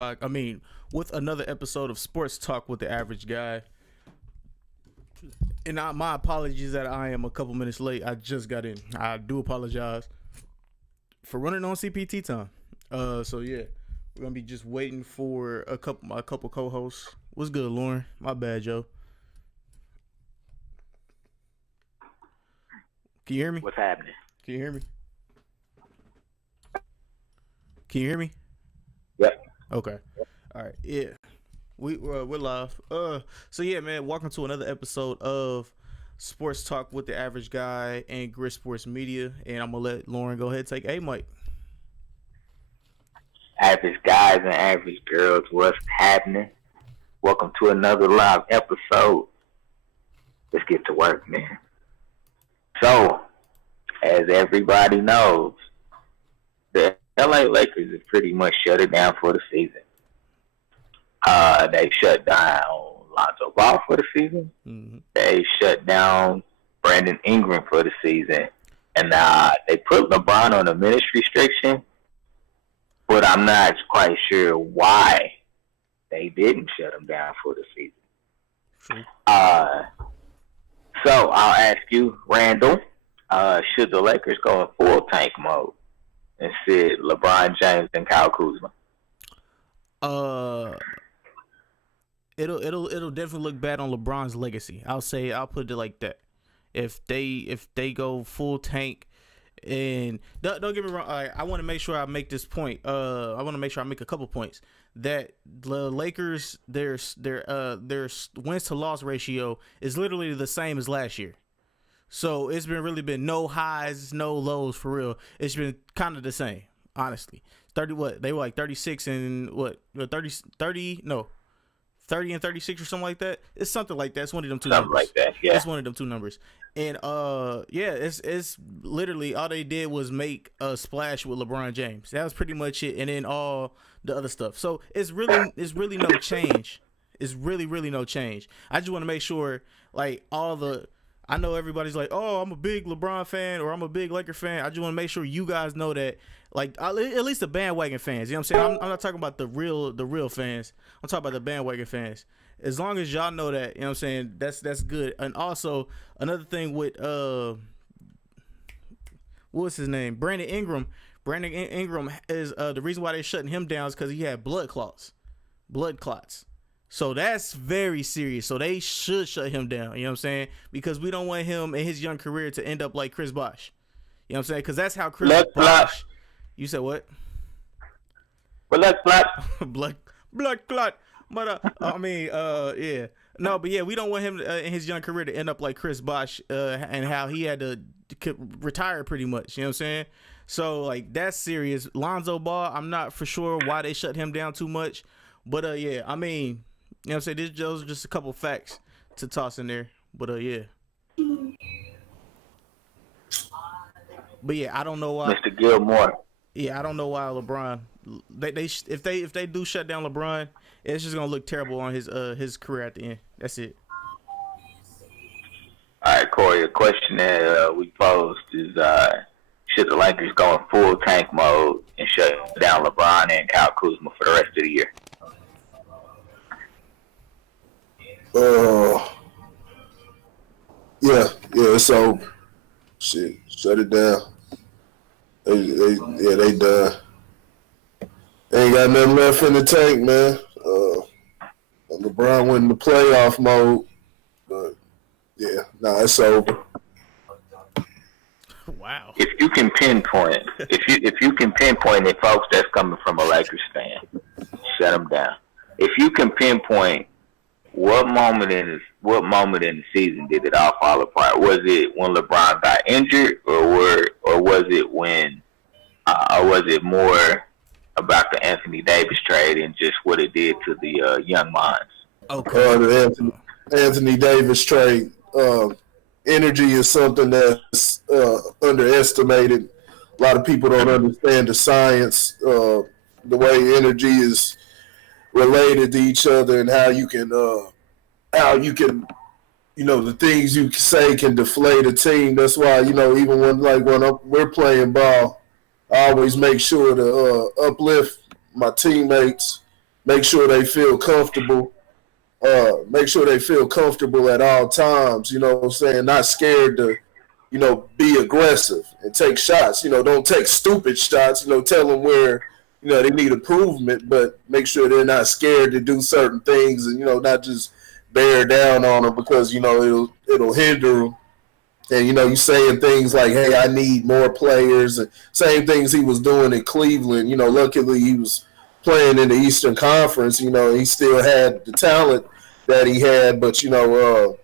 With another episode of Sports Talk with the Average Guy. And my apologies that I am a couple minutes late. I just got in. I do apologize for running on CPT time. So yeah, we're gonna be just waiting for my couple co-hosts. What's good, Lauren? My bad, Joe. Can you hear me? What's happening? Can you hear me? Can you hear me? Yep. Okay. All right. Yeah. We're live. So yeah, man. Welcome to another episode of Sports Talk with the Average Guy and Grit Sports Media. And I'm gonna let Lauren go ahead and take a mic. Average guys and average girls, what's happening? Welcome to another live episode. Let's get to work, man. So, as everybody knows, the LA Lakers have pretty much shut it down for the season. They shut down Lonzo Ball for the season. Mm-hmm. They shut down Brandon Ingram for the season. And they put LeBron on a minutes restriction, but I'm not quite sure why they didn't shut him down for the season. So I'll ask you, Randall, should the Lakers go in full tank mode and sit LeBron James and Kyle Kuzma? It'll definitely look bad on LeBron's legacy. I'll put it like that. If they go full tank, and don't get me wrong, I want to make sure I make this point. I want to make sure I make a couple points that the Lakers their wins to loss ratio is literally the same as last year. So it's been no highs, no lows for real. It's been kind of the same, honestly. 30 they were like 36 and 30 and 36 or something like that. It's something like that. It's one of them two something numbers. Like that, yeah. It's one of them two numbers. And it's literally all they did was make a splash with LeBron James. That was pretty much it. And then all the other stuff. So it's really no change. It's really no change. I just want to make sure, like, I know everybody's like, oh, I'm a big LeBron fan or I'm a big Laker fan. I just want to make sure you guys know that, like, at least the bandwagon fans. You know what I'm saying? I'm not talking about the real fans. I'm talking about the bandwagon fans. As long as y'all know that, you know what I'm saying, that's good. And also, another thing with, what's his name? Brandon Ingram. Brandon Ingram is, the reason why they're shutting him down is because he had blood clots. So that's very serious. So they should shut him down. You know what I'm saying? Because we don't want him in his young career to end up like Chris Bosh. You know what I'm saying? Because that's how Chris Bosh. You said what? Blood clot. blood clot. But yeah. No, but yeah, we don't want him in his young career to end up like Chris Bosh and how he had to retire pretty much. You know what I'm saying? So, like, that's serious. Lonzo Ball, I'm not for sure why they shut him down too much. But, yeah, I mean, you know what I'm saying? Those are just a couple facts to toss in there. But, yeah. But, yeah, I don't know why. Mr. Gilmore. Yeah, I don't know why LeBron. If they do shut down LeBron, it's just gonna look terrible on his career at the end. That's it. All right, Corey. A question that we posed is: should the Lakers go in full tank mode and shut down LeBron and Kyle Kuzma for the rest of the year? Yeah. So, shit, shut it down. They done. They ain't got nothing left in the tank, man. LeBron went in the playoff mode, but yeah, it's over. Wow. If you can pinpoint, it, folks, that's coming from a Lakers fan, shut them down. If you can pinpoint what moment in the season did it all fall apart? Was it when LeBron got injured, or was it when, or was it more about the Anthony Davis trade and just what it did to the young minds? Okay. The Anthony Davis trade. Energy is something that's underestimated. A lot of people don't understand the science, the way energy is related to each other, and how you can, the things you say can deflate a team. That's why, even when we're playing ball, I always make sure to uplift my teammates make sure they feel comfortable. Make sure they feel comfortable at all times. You know what I'm saying? Not scared to, be aggressive and take shots. Don't take stupid shots. Tell them where, they need improvement, but make sure they're not scared to do certain things and, not just bear down on them because, it'll hinder them. And, you saying things like, hey, I need more players. And same things he was doing in Cleveland. Luckily he was playing in the Eastern Conference. He still had the talent that he had, but, the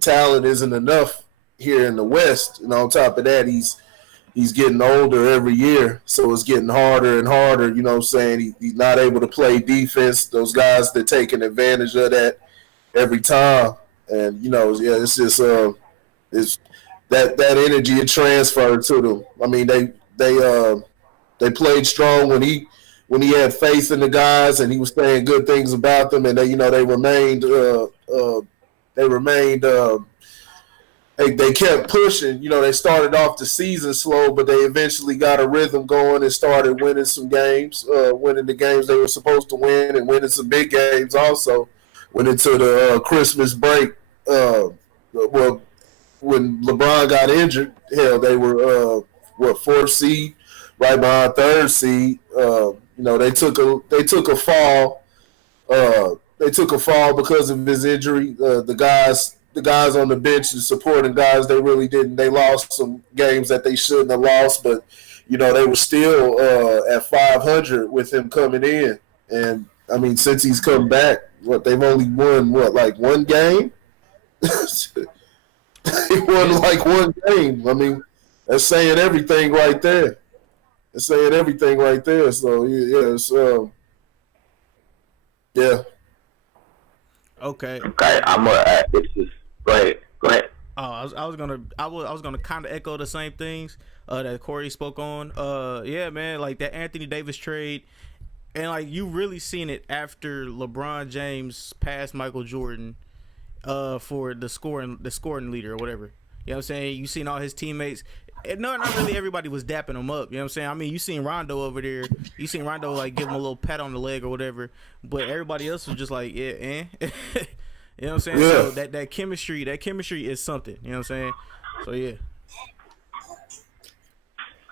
talent isn't enough here in the West. And on top of that, he's getting older every year. So it's getting harder and harder. He's not able to play defense. Those guys, they're taking advantage of that every time. And, it's just it's that energy it transferred to them. I mean, they played strong when he had faith in the guys and he was saying good things about them, and they remained they kept pushing. They started off the season slow, but they eventually got a rhythm going and started winning some games, winning the games they were supposed to win, and winning some big games also. Went into the Christmas break. When LeBron got injured, hell, they were fourth seed, right behind third seed. They took a fall. They took a fall because of his injury. The guys on the bench, the supporting guys, they really didn't. They lost some games that they shouldn't have lost, but they were still at 500 with him coming in. And I mean, since he's come back, they've only won like one game. They won like one game. I mean, that's saying everything right there. It's saying everything right there. So yeah. Okay. Okay. I'm this is go ahead. Oh, I was gonna kind of echo the same things that Corey spoke on. Yeah, man, like that Anthony Davis trade, and like you really seen it after LeBron James passed Michael Jordan, for the scoring leader or whatever. You know what I'm saying? You seen all his teammates. And not really everybody was dapping him up. You know what I'm saying? I mean, you seen Rondo over there. You seen Rondo like give him a little pat on the leg or whatever. But everybody else was just like, yeah, You know what I'm saying? Yeah. So that chemistry is something. You know what I'm saying? So yeah.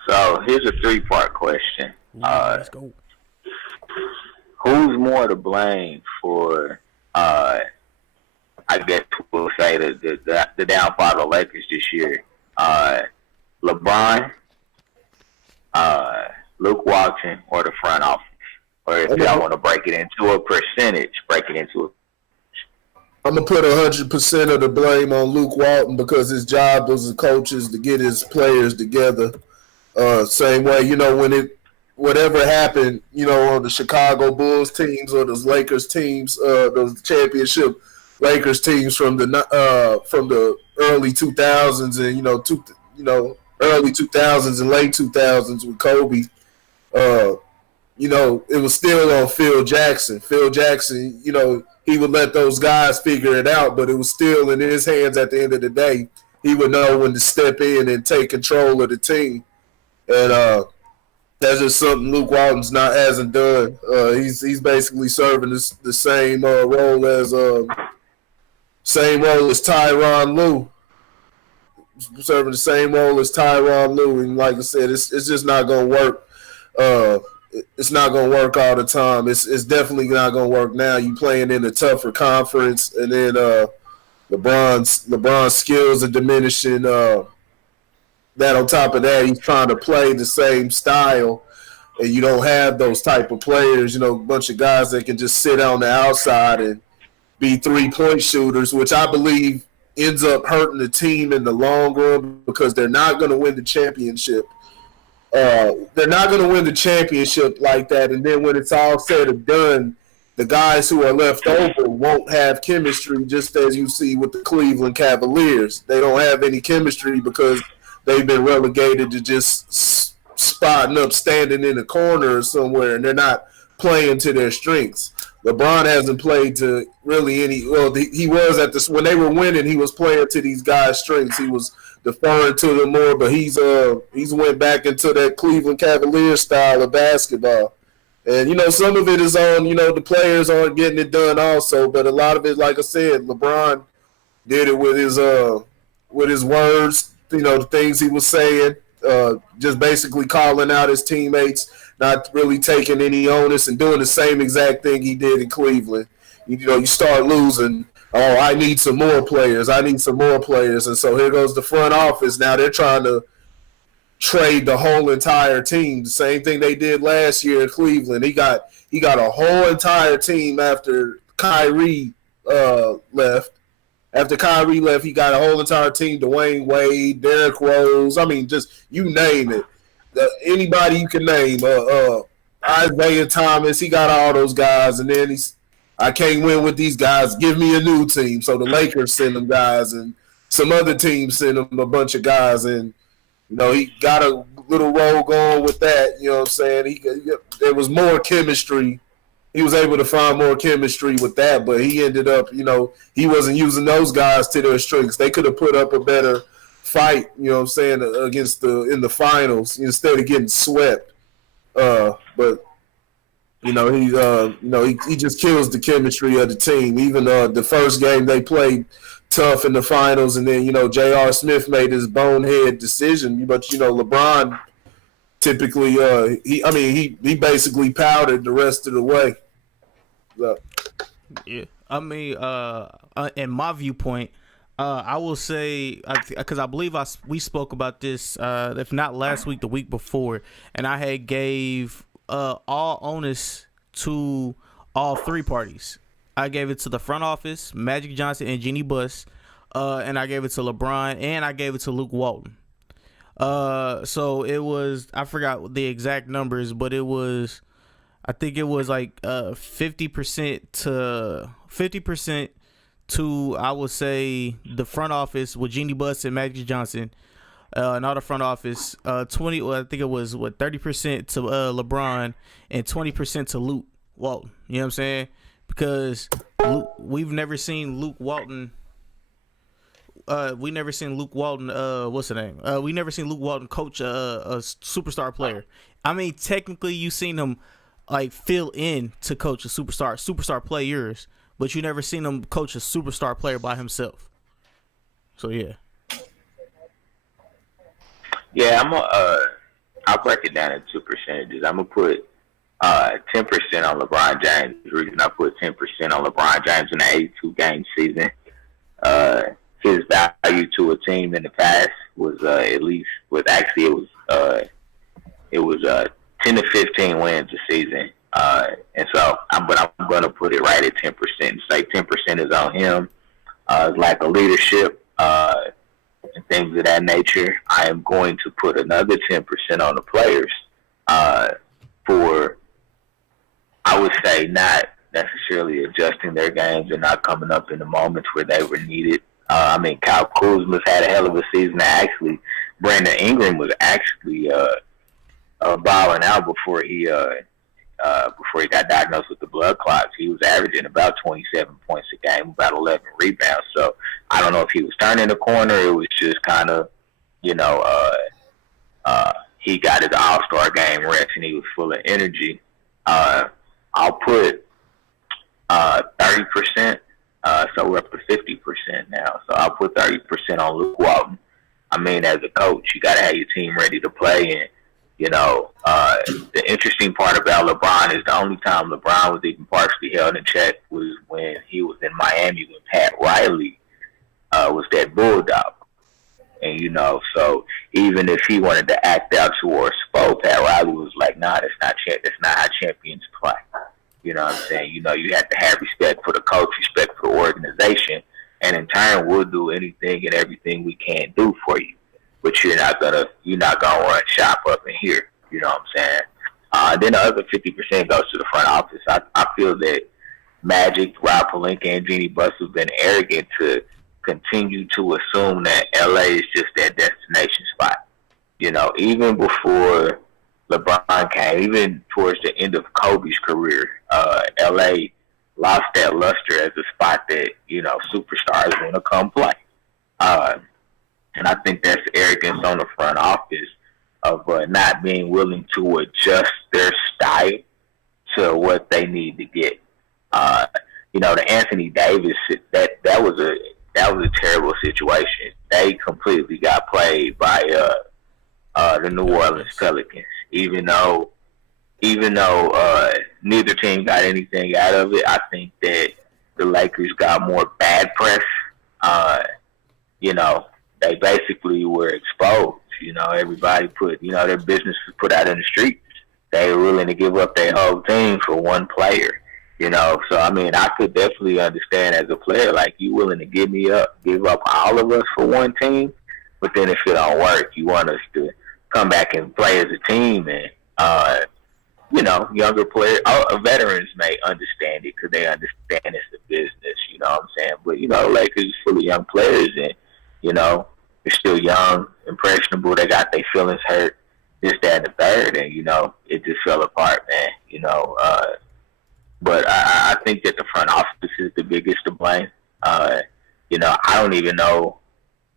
So here's a 3-part question. Let's go. Who's more to blame for I guess we'll say the downfall of the Lakers this year? LeBron, Luke Walton, or the front office? Or if y'all want to break it into a percentage, I'm going to put 100% of the blame on Luke Walton because his job as a coach is to get his players together. Same way, whatever happened, on the Chicago Bulls teams or those Lakers teams, those championship Lakers teams from the early 2000s and, early 2000s and late 2000s with Kobe, it was still on Phil Jackson. Phil Jackson, he would let those guys figure it out, but it was still in his hands at the end of the day. He would know when to step in and take control of the team. And that's just something Luke Walton's hasn't done. He's basically serving the same role as Tyronn Lue. Serving the same role as Tyronn Lue, and like I said, it's just not gonna work. It's not gonna work all the time. It's definitely not gonna work now. You playing in a tougher conference, and then LeBron's skills are diminishing. That on top of that, he's trying to play the same style, and you don't have those type of players. A bunch of guys that can just sit on the outside and be 3-point shooters, which I believe ends up hurting the team in the long run because they're not going to win the championship. They're not going to win the championship like that, and then when it's all said and done, the guys who are left over won't have chemistry, just as you see with the Cleveland Cavaliers. They don't have any chemistry because they've been relegated to just spotting up, standing in a corner or somewhere, and they're not playing to their strengths. LeBron hasn't played to really any. Well, he was at this when they were winning. He was playing to these guys' strengths. He was deferring to them more, but he's went back into that Cleveland Cavaliers style of basketball, And some of it is on the players aren't getting it done also, but a lot of it, like I said, LeBron did it with his words, the things he was saying, just basically calling out his teammates, not really taking any onus and doing the same exact thing he did in Cleveland. You start losing. Oh, I need some more players. I need some more players. And so here goes the front office. Now they're trying to trade the whole entire team. The same thing they did last year in Cleveland. He got a whole entire team after Kyrie left. After Kyrie left, he got a whole entire team: Dwayne Wade, Derrick Rose. I mean, just you name it. Anybody you can name. Isaiah Thomas. He got all those guys, and then I can't win with these guys. Give me a new team. So the Lakers sent them guys, and some other teams sent him a bunch of guys, and he got a little role going with that. You know what I'm saying? There was more chemistry. He was able to find more chemistry with that, but he ended up, he wasn't using those guys to their strengths. They could have put up a better fight, against in the finals instead of getting swept. But he just kills the chemistry of the team. Even the first game they played tough in the finals, and then J.R. Smith made his bonehead decision. But LeBron typically he basically powdered the rest of the way. So. Yeah, I mean, in my viewpoint, I will say, because I believe we spoke about this, if not last week, the week before, and I had gave all onus to all three parties. I gave it to the front office, Magic Johnson and Jeannie Buss, and I gave it to LeBron, and I gave it to Luke Walton. So it was, I forgot the exact numbers, but I think it was like 50% to I would say the front office with Jeannie Buss and Magic Johnson, and all the front office. 20, I think it was 30% to LeBron and 20% to Luke Walton. You know what I'm saying? Because we've never seen Luke Walton. We never seen Luke Walton. What's the name? We never seen Luke Walton coach a superstar player. I mean, technically, you seen him like fill in to coach a superstar players, but you never seen him coach a superstar player by himself. So yeah. Yeah, I'll break it down into percentages. I'm gonna put 10% on LeBron James. The reason I put 10% on LeBron James in the 82 game season, his value to a team in the past was it was 10 to 15 wins a season, and so I'm going to put it right at 10%. Say 10% is on him, lack of leadership, and things of that nature. I am going to put another 10% on the players for, I would say, not necessarily adjusting their games and not coming up in the moments where they were needed. I mean, Kyle Kuzma's had a hell of a season. Actually, Brandon Ingram was actually balling out before he got diagnosed with the blood clots. He was averaging about 27 points a game, about 11 rebounds. So I don't know if he was turning the corner. It was just kind of, he got his All-Star game rest and he was full of energy. I'll put 30%. So we're up to 50% now. So I'll put 30% on Luke Walton. I mean, as a coach, you got to have your team ready to play. And, the interesting part about LeBron is the only time LeBron was even partially held in check was when he was in Miami when Pat Riley was that bulldog. And, so even if he wanted to act out towards Spo, Pat Riley was like, nah, that's not how champions play. You know what I'm saying? You have to have respect for the coach, respect for the organization, and in turn, we'll do anything and everything we can do for you. But you're not gonna run shop up in here. You know what I'm saying? Then the other 50% goes to the front office. I feel that Magic, Rob Pelinka, and Jeannie Buss have been arrogant to continue to assume that LA is just that destination spot. Even before LeBron came, even towards the end of Kobe's career, LA lost that luster as a spot that, superstars want to come play. And I think that's arrogance on the front office of not being willing to adjust their style to what they need to get. The Anthony Davis, that was a terrible situation. They completely got played by the New Orleans Pelicans, even though neither team got anything out of it. I think that the Lakers got more bad press. They basically were exposed. Everybody put their business was put out in the street. They were willing to give up their whole team for one player. So I could definitely understand as a player, like, you willing to give up all of us for one team, but then if it don't work, you want us to come back and play as a team. And younger players, veterans may understand it because they understand it's the business. You know what I'm saying? But the Lakers is full of young players, and they're still young, impressionable. They got their feelings hurt, this, that, and the third, and it just fell apart, man. But I think that the front office is the biggest to blame. I don't even know,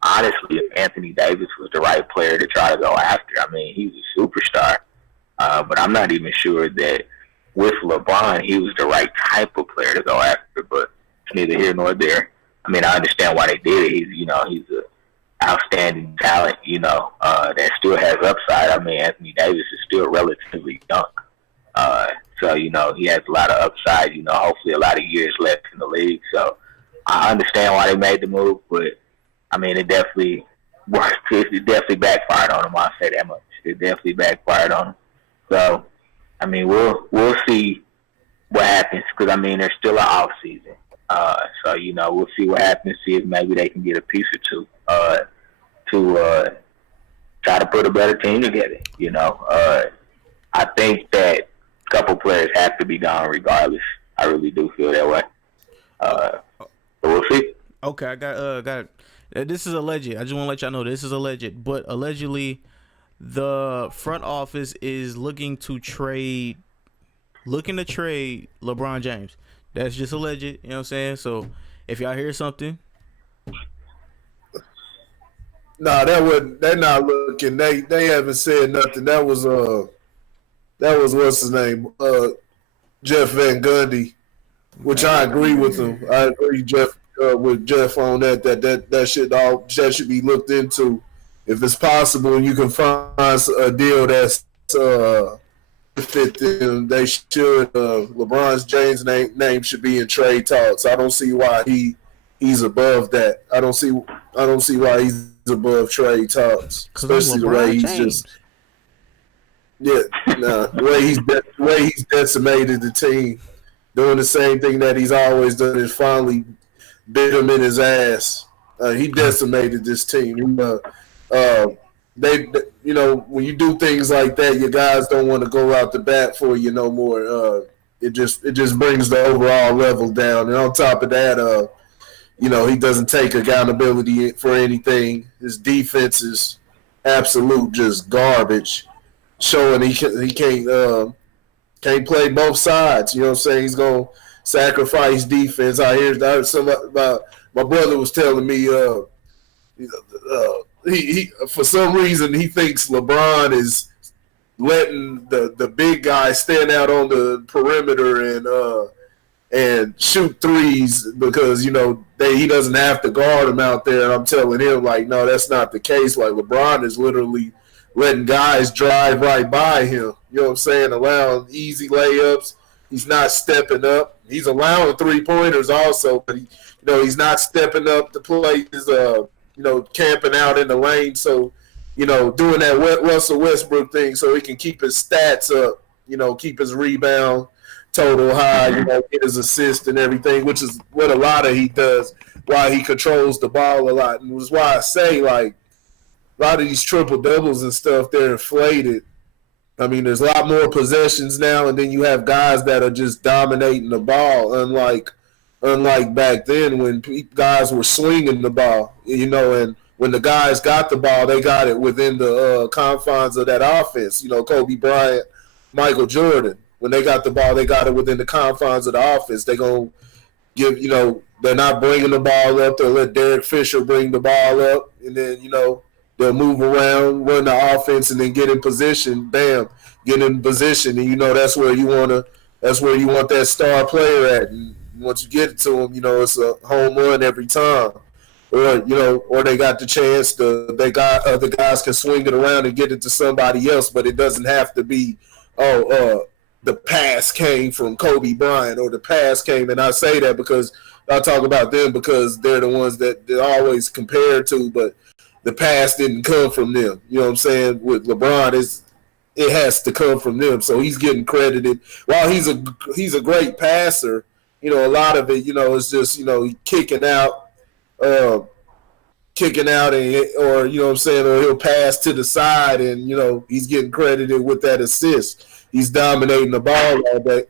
honestly, if Anthony Davis was the right player to try to go after. He was a superstar, but I'm not even sure that with LeBron, he was the right type of player to go after. But it's neither here nor there. I understand why they did it. He's an outstanding talent, that still has upside. Anthony Davis is still relatively young. So, he has a lot of upside, hopefully a lot of years left in the league. So I understand why they made the move, but, it definitely worked. It definitely backfired on them, I'll say that much. It definitely backfired on them. So, we'll see what happens because, there's still an off season. So, we'll see what happens, see if maybe they can get a piece or two to try to put a better team together, I think that a couple players have to be gone regardless. I really do feel that way. But we'll see. Okay, I got this is alleged. I just want to let y'all know this is alleged, but allegedly the front office is looking to trade LeBron James. That's just alleged, you know what I'm saying? So if y'all hear something, they're not looking. They haven't said nothing. That was what's his name, Jeff Van Gundy, which I agree with him. I agree, with Jeff on that should be looked into. If it's possible, you can find a deal that's fit them. They should. LeBron James' name should be in trade talks. I don't see why he's above that. I don't see why he's above trade talks, especially the way he's just. The way he's decimated the team, doing the same thing that he's always done, is finally bit him in his ass. He decimated this team. When you do things like that, your guys don't want to go out the bat for you no more. It just brings the overall level down. And on top of that, he doesn't take accountability for anything. His defense is absolute just garbage, showing he can't play both sides. You know what I'm saying? He's gonna sacrifice defense. I heard something about my brother was telling me. He for some reason he thinks LeBron is letting the big guy stand out on the perimeter and shoot threes because he doesn't have to guard him out there. And I'm telling him, like, no, that's not the case. Like, LeBron is literally letting guys drive right by him. You know what I'm saying? Allowing easy layups. He's not stepping up. He's allowing 3-pointers also, but he's not stepping up to play his camping out in the lane. So, doing that Russell Westbrook thing so he can keep his stats up, keep his rebound total high, get his assist and everything, which is what a lot of he does, why he controls the ball a lot. And was why I say, like, a lot of these triple-doubles and stuff, they're inflated. There's a lot more possessions now, and then you have guys that are just dominating the ball, unlike back then when guys were swinging the ball, and when the guys got the ball, they got it within the confines of that offense. Kobe Bryant, Michael Jordan, when they got the ball, they got it within the confines of the offense. They're going to give, they're not bringing the ball up. They'll let Derek Fisher bring the ball up, and then, they'll move around, run the offense, and then get in position. Bam, get in position, and that's where you want to That's where you want that star player at. And once you get it to him, it's a home run every time. Or they got the chance they got other guys can swing it around and get it to somebody else, but it doesn't have to be, the pass came from Kobe Bryant or the pass came, and I say that because I talk about them because they're the ones that they're always compared to, but the pass didn't come from them. You know what I'm saying? With LeBron, it has to come from them, so he's getting credited. While he's a great passer, a lot of it, is just kicking out, or or he'll pass to the side and he's getting credited with that assist. He's dominating the ball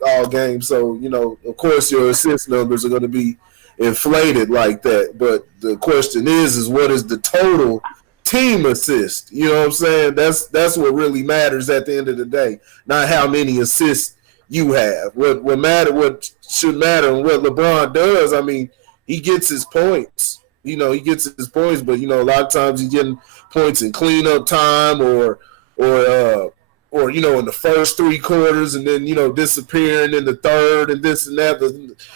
all game, so of course your assist numbers are going to be inflated like that. But the question is what is the total team assist? You know what I'm saying? That's what really matters at the end of the day, not how many assists you have. What should matter, and what LeBron does, I mean, he gets his points. He gets his points, but a lot of times he's getting points in cleanup time or in the first 3 quarters, and then disappearing in the third and this and that.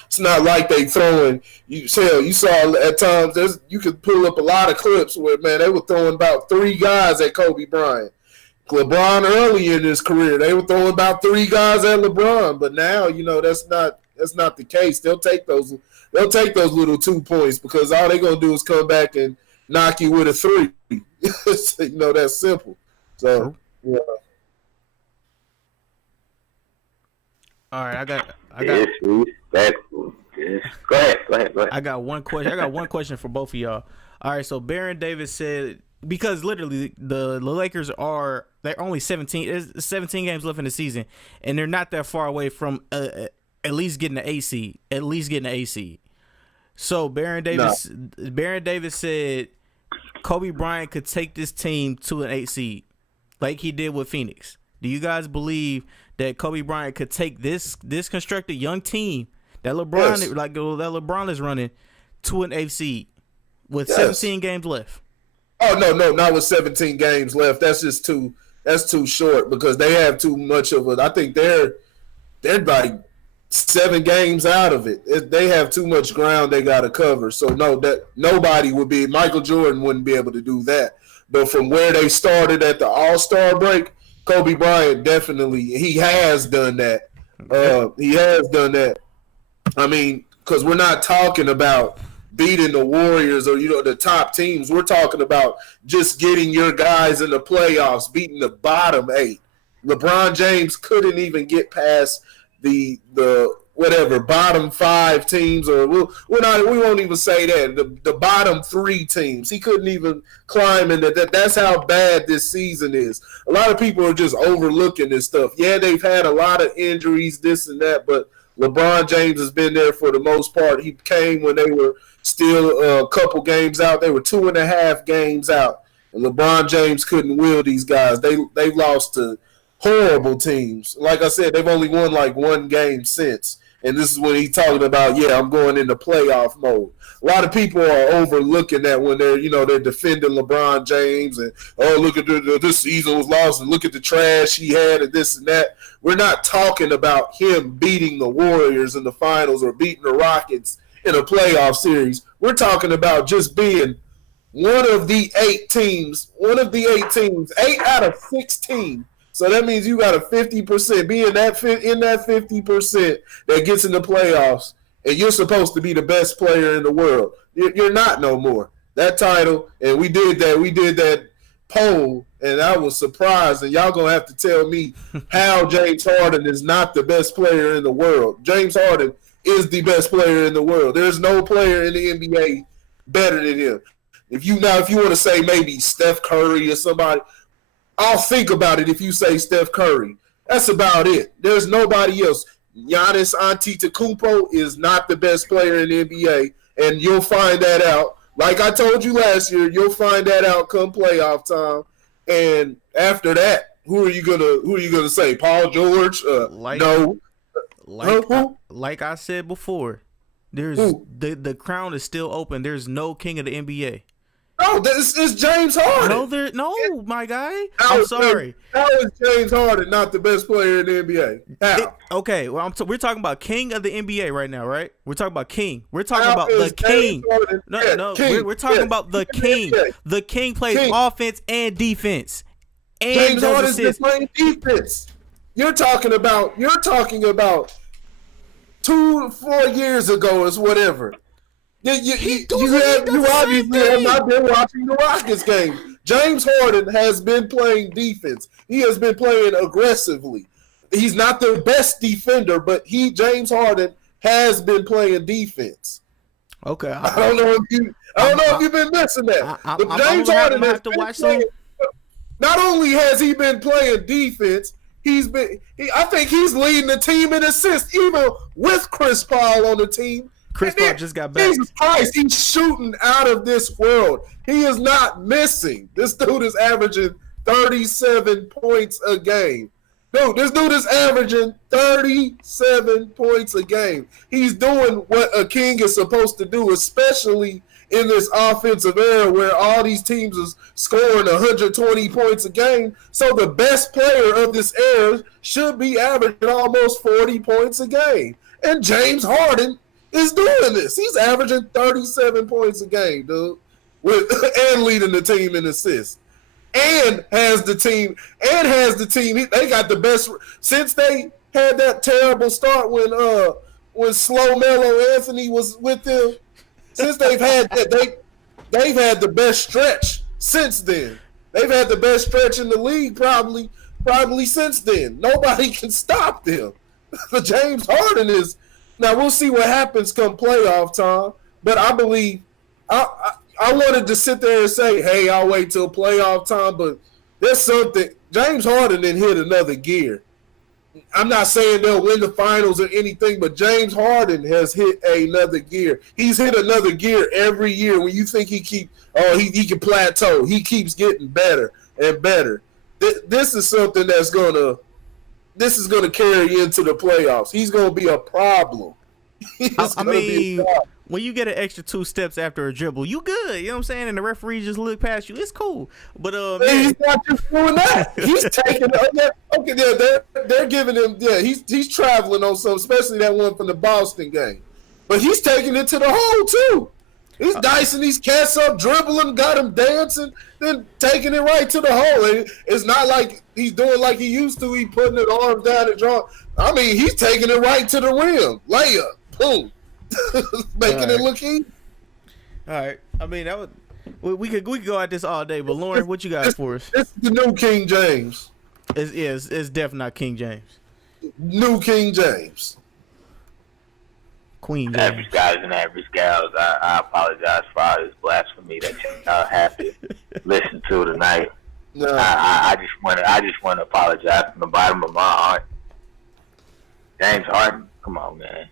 It's not like they throwing. You saw at times you could pull up a lot of clips where they were throwing about 3 guys at Kobe Bryant. LeBron early in his career, they were throwing about 3 guys at LeBron, but now that's not the case. They'll take those little 2 points because all they're gonna do is come back and knock you with a 3. That's simple. So yeah. All right, I got. Disrespectful. Go ahead. I got one question for both of y'all. All right, so Baron Davis said, because literally the Lakers they're only 17. There's 17 games left in the season, and they're not that far away from at least getting the AC. So Baron Davis said Kobe Bryant could take this team to an 8 seed, like he did with Phoenix. Do you guys believe that Kobe Bryant could take this constructed young team that LeBron is running to an 8 seed with 17 games left? Oh no, not with 17 games left. That's too short because they have too much of it. I think they're like 7 games out of it. They have too much ground they got to cover. So no, that nobody would be. Michael Jordan wouldn't be able to do that. But from where they started at the All-Star break, Kobe Bryant definitely he has done that. He has done that. I mean, because we're not talking about beating the Warriors or the top teams. We're talking about just getting your guys in the playoffs, beating the bottom 8. LeBron James couldn't even get past the bottom 5 teams, or we won't even say that the bottom 3 teams. He couldn't even climb in that. That's how bad this season is. A lot of people are just overlooking this stuff. Yeah, they've had a lot of injuries, this and that, but LeBron James has been there for the most part. He came when they were still a couple games out. They were 2.5 games out, and LeBron James couldn't will these guys. They lost to horrible teams. Like I said, they've only won like 1 game since. And this is when he's talking about, I'm going into playoff mode. A lot of people are overlooking that when they're defending LeBron James and, look at this season was lost and look at the trash he had and this and that. We're not talking about him beating the Warriors in the finals or beating the Rockets in a playoff series. We're talking about just being one of the 8 teams, 8 out of 16. So that means you got a 50%, be in that 50% that gets in the playoffs, and you're supposed to be the best player in the world. You're not no more. That title, and we did that poll, and I was surprised, and y'all going to have to tell me how James Harden is not the best player in the world. James Harden is the best player in the world. There's no player in the NBA better than him. If you want to say maybe Steph Curry or somebody, I'll think about it if you say Steph Curry. That's about it. There's nobody else. Giannis Antetokounmpo is not the best player in the NBA, and you'll find that out. Like I told you last year, you'll find that out come playoff time. And after that, who are you gonna say? Paul George? No. Like I said before, there's the crown is still open. There's no king of the NBA. No, it's James Harden. No, my guy. I'm sorry. How is James Harden not the best player in the NBA? How? Okay, well, we're talking about king of the NBA right now, right? We're talking about king. We're talking about is the king. Harden? No, King. we're talking about the king. The king plays offense and defense. And James Harden's been assists. playing defense. You're talking about 2-4 years ago is whatever. You obviously have not been watching the Rockets game. James Harden has been playing defense. He has been playing aggressively. He's not the best defender, but James Harden has been playing defense. Okay, I don't know if you've been missing that. James Harden has to watch playing, not only has he been playing defense, I think he's leading the team in assists, even with Chris Paul on the team. Chris Paul just got back. Jesus Christ, he's shooting out of this world. He is not missing. This dude is averaging 37 points a game. Dude, this dude is averaging 37 points a game. He's doing what a king is supposed to do, especially in this offensive era where all these teams are scoring 120 points a game. So the best player of this era should be averaging almost 40 points a game. And James Harden is doing this. He's averaging 37 points a game, dude, and leading the team in assists. And has the team. They got the best since they had that terrible start when Slow Mellow Anthony was with them. Since they've had that, they've had the best stretch since then. They've had the best stretch in the league probably since then. Nobody can stop them. James Harden is. Now we'll see what happens come playoff time, but I believe I wanted to sit there and say, hey, I'll wait till playoff time, but there's something. James Harden didn't hit another gear. I'm not saying they'll win the finals or anything, but James Harden has hit another gear. He's hit another gear every year. When you think he can plateau, he keeps getting better and better. This is something that's gonna carry into the playoffs. He's gonna be a problem. I mean, when you get an extra 2 steps after a dribble, you good. You know what I'm saying? And the referee just look past you. It's cool. But he's not just doing that. He's taking they're giving him he's traveling on some, especially that one from the Boston game. But he's taking it to the hole too. He's dicing these cats up, dribbling, got him dancing, then taking it right to the hole. And it's not like he's doing like he used to. He putting his arms down and drawing. I mean, he's taking it right to the rim. Layup. Boom. Making it look easy. All right. I mean, that would we could go at this all day, but Lauren, what you got for us? This is the new King James. It's definitely not King James. New King James. Queen James. Average guys and average gals, I apologize for all this blasphemy that y'all have to listen to tonight. No. I just want to apologize from the bottom of my heart. James Harden, come on, man.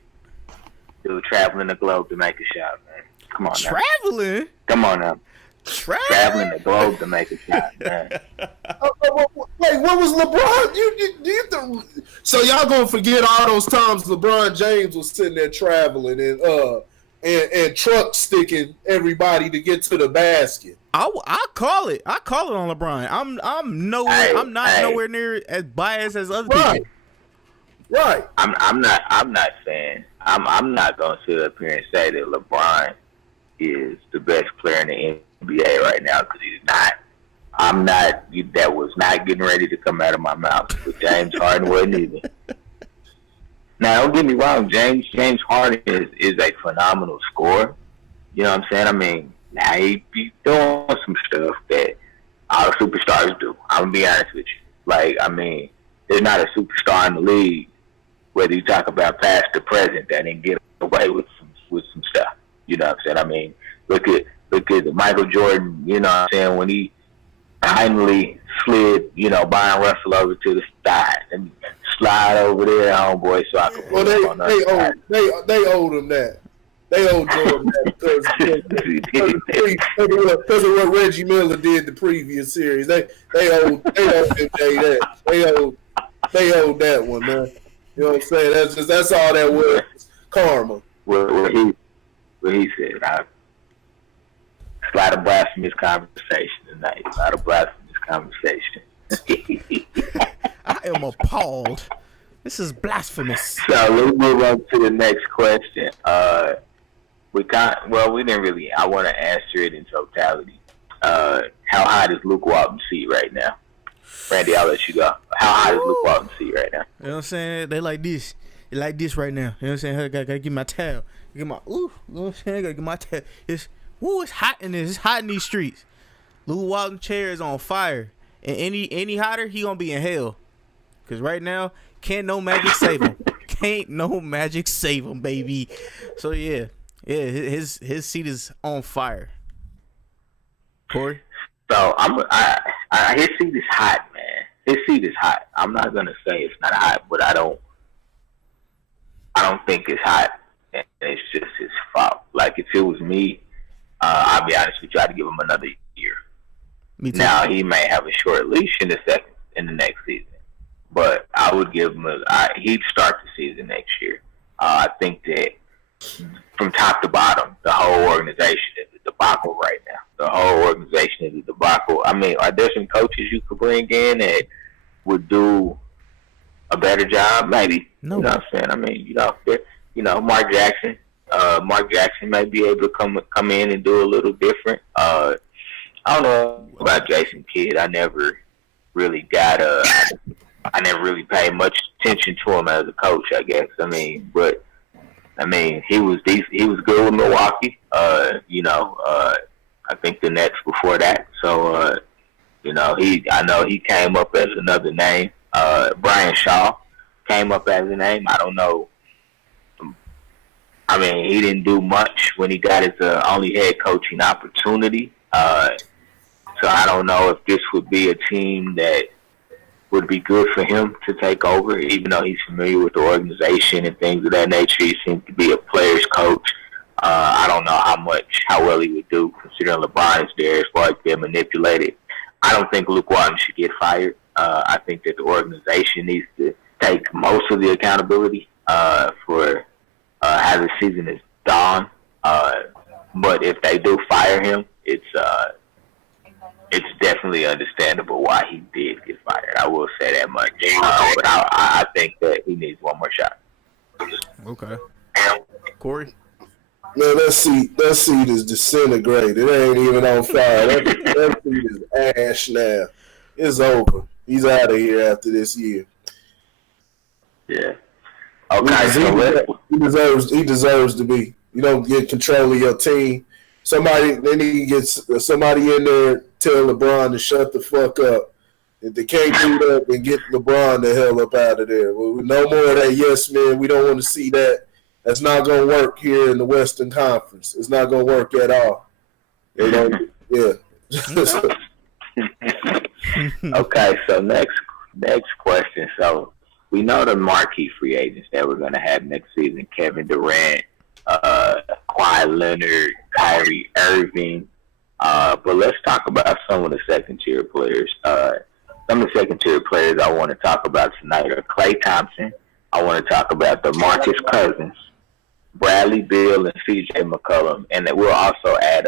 Dude, traveling the globe to make a shot, man. Come on now. Traveling? Come on now. Traveling the globe to make a shot, man. Wait, what was LeBron? So y'all gonna forget all those times LeBron James was sitting there traveling and truck sticking everybody to get to the basket. I call it. I call it on LeBron. I'm nowhere near as biased as other people. Right. I'm not saying. I'm not gonna sit up here and say that LeBron is the best player in the NBA right now, because he's not. I'm not. That was not getting ready to come out of my mouth. But James Harden wasn't either. Now, don't get me wrong. James Harden is a phenomenal scorer. You know what I'm saying? I mean, now he doing some stuff that all the superstars do. I'm gonna be honest with you. Like, I mean, there's not a superstar in the league, whether you talk about past or present, that didn't get away with some stuff. You know what I'm saying? I mean, look at Michael Jordan, you know what I'm saying, when he finally slid, Byron Russell over to the side and slide over there, homeboy, so I could they owed him that. They owed Jordan that because of what Reggie Miller did the previous series. They owed him that. They owed that one, man. You know what I'm saying? That's all that was. Karma. What he said. A lot of blasphemous conversation tonight. A lot of blasphemous conversation. I am appalled. This is blasphemous. So let's move on to the next question. We didn't really. I want to answer it in totality. How hot is Luke Walton's seat right now? Randy, I'll let you go. How hot is Luke Walton's seat right now? You know what I'm saying? They like this. They like this right now. You know what I'm saying? I gotta get my towel. Get my you know what I'm saying? I gotta get my towel. It's hot in this. It's hot in these streets. Luke Walton's chair is on fire. And any hotter, he gonna be in hell. Cause right now, can't no magic save him. Can't no magic save him, baby. So yeah, his seat is on fire. Corey? So his seat is hot, man. His seat is hot. I'm not gonna say it's not hot, but I don't think it's hot, and it's just his fault. Like if it was me, I'll be honest with you, I'd give him another year. Me too. Now he may have a short leash in the next season, but I would give him he'd start the season next year. I think that from top to bottom, the whole organization is a debacle right now. The whole organization is a debacle. I mean, are there some coaches you could bring in that would do a better job? Maybe. No. You know what I'm saying? I mean, Mark Jackson. Mark Jackson may be able to come in and do a little different. I don't know about Jason Kidd. I never really I never really paid much attention to him as a coach, I guess. He was decent. He was good with Milwaukee. I think the Nets before that. So, I know he came up as another name. Brian Shaw came up as a name. I don't know. I mean, he didn't do much when he got his only head coaching opportunity. So I don't know if this would be a team that would be good for him to take over, even though he's familiar with the organization and things of that nature. He seems to be a player's coach. I don't know how well he would do, considering LeBron is there as far as being manipulated. I don't think Luke Walton should get fired. I think that the organization needs to take most of the accountability for how the season is gone. But if they do fire him, it's definitely understandable why he did get fired. I will say that much. But I think that he needs one more shot. Okay. Corey? Man, that seat is disintegrated. It ain't even on fire. That seat is ash now. It's over. He's out of here after this year. Yeah. Okay. He deserves to be. You don't get control of your team. They need to get somebody in there tell LeBron to shut the fuck up. If they can't do that, then get LeBron the hell up out of there. Well, no more of that yes man. We don't want to see that. That's not going to work here in the Western Conference. It's not going to work at all. They don't. Yeah. Okay, so next question. So we know the marquee free agents that we're going to have next season: Kevin Durant, Kawhi Leonard, Kyrie Irving. But let's talk about some of the second-tier players. Some of the second-tier players I want to talk about tonight are Klay Thompson. I want to talk about DeMarcus Cousins, Bradley Beal, and C.J. McCollum. And we'll also add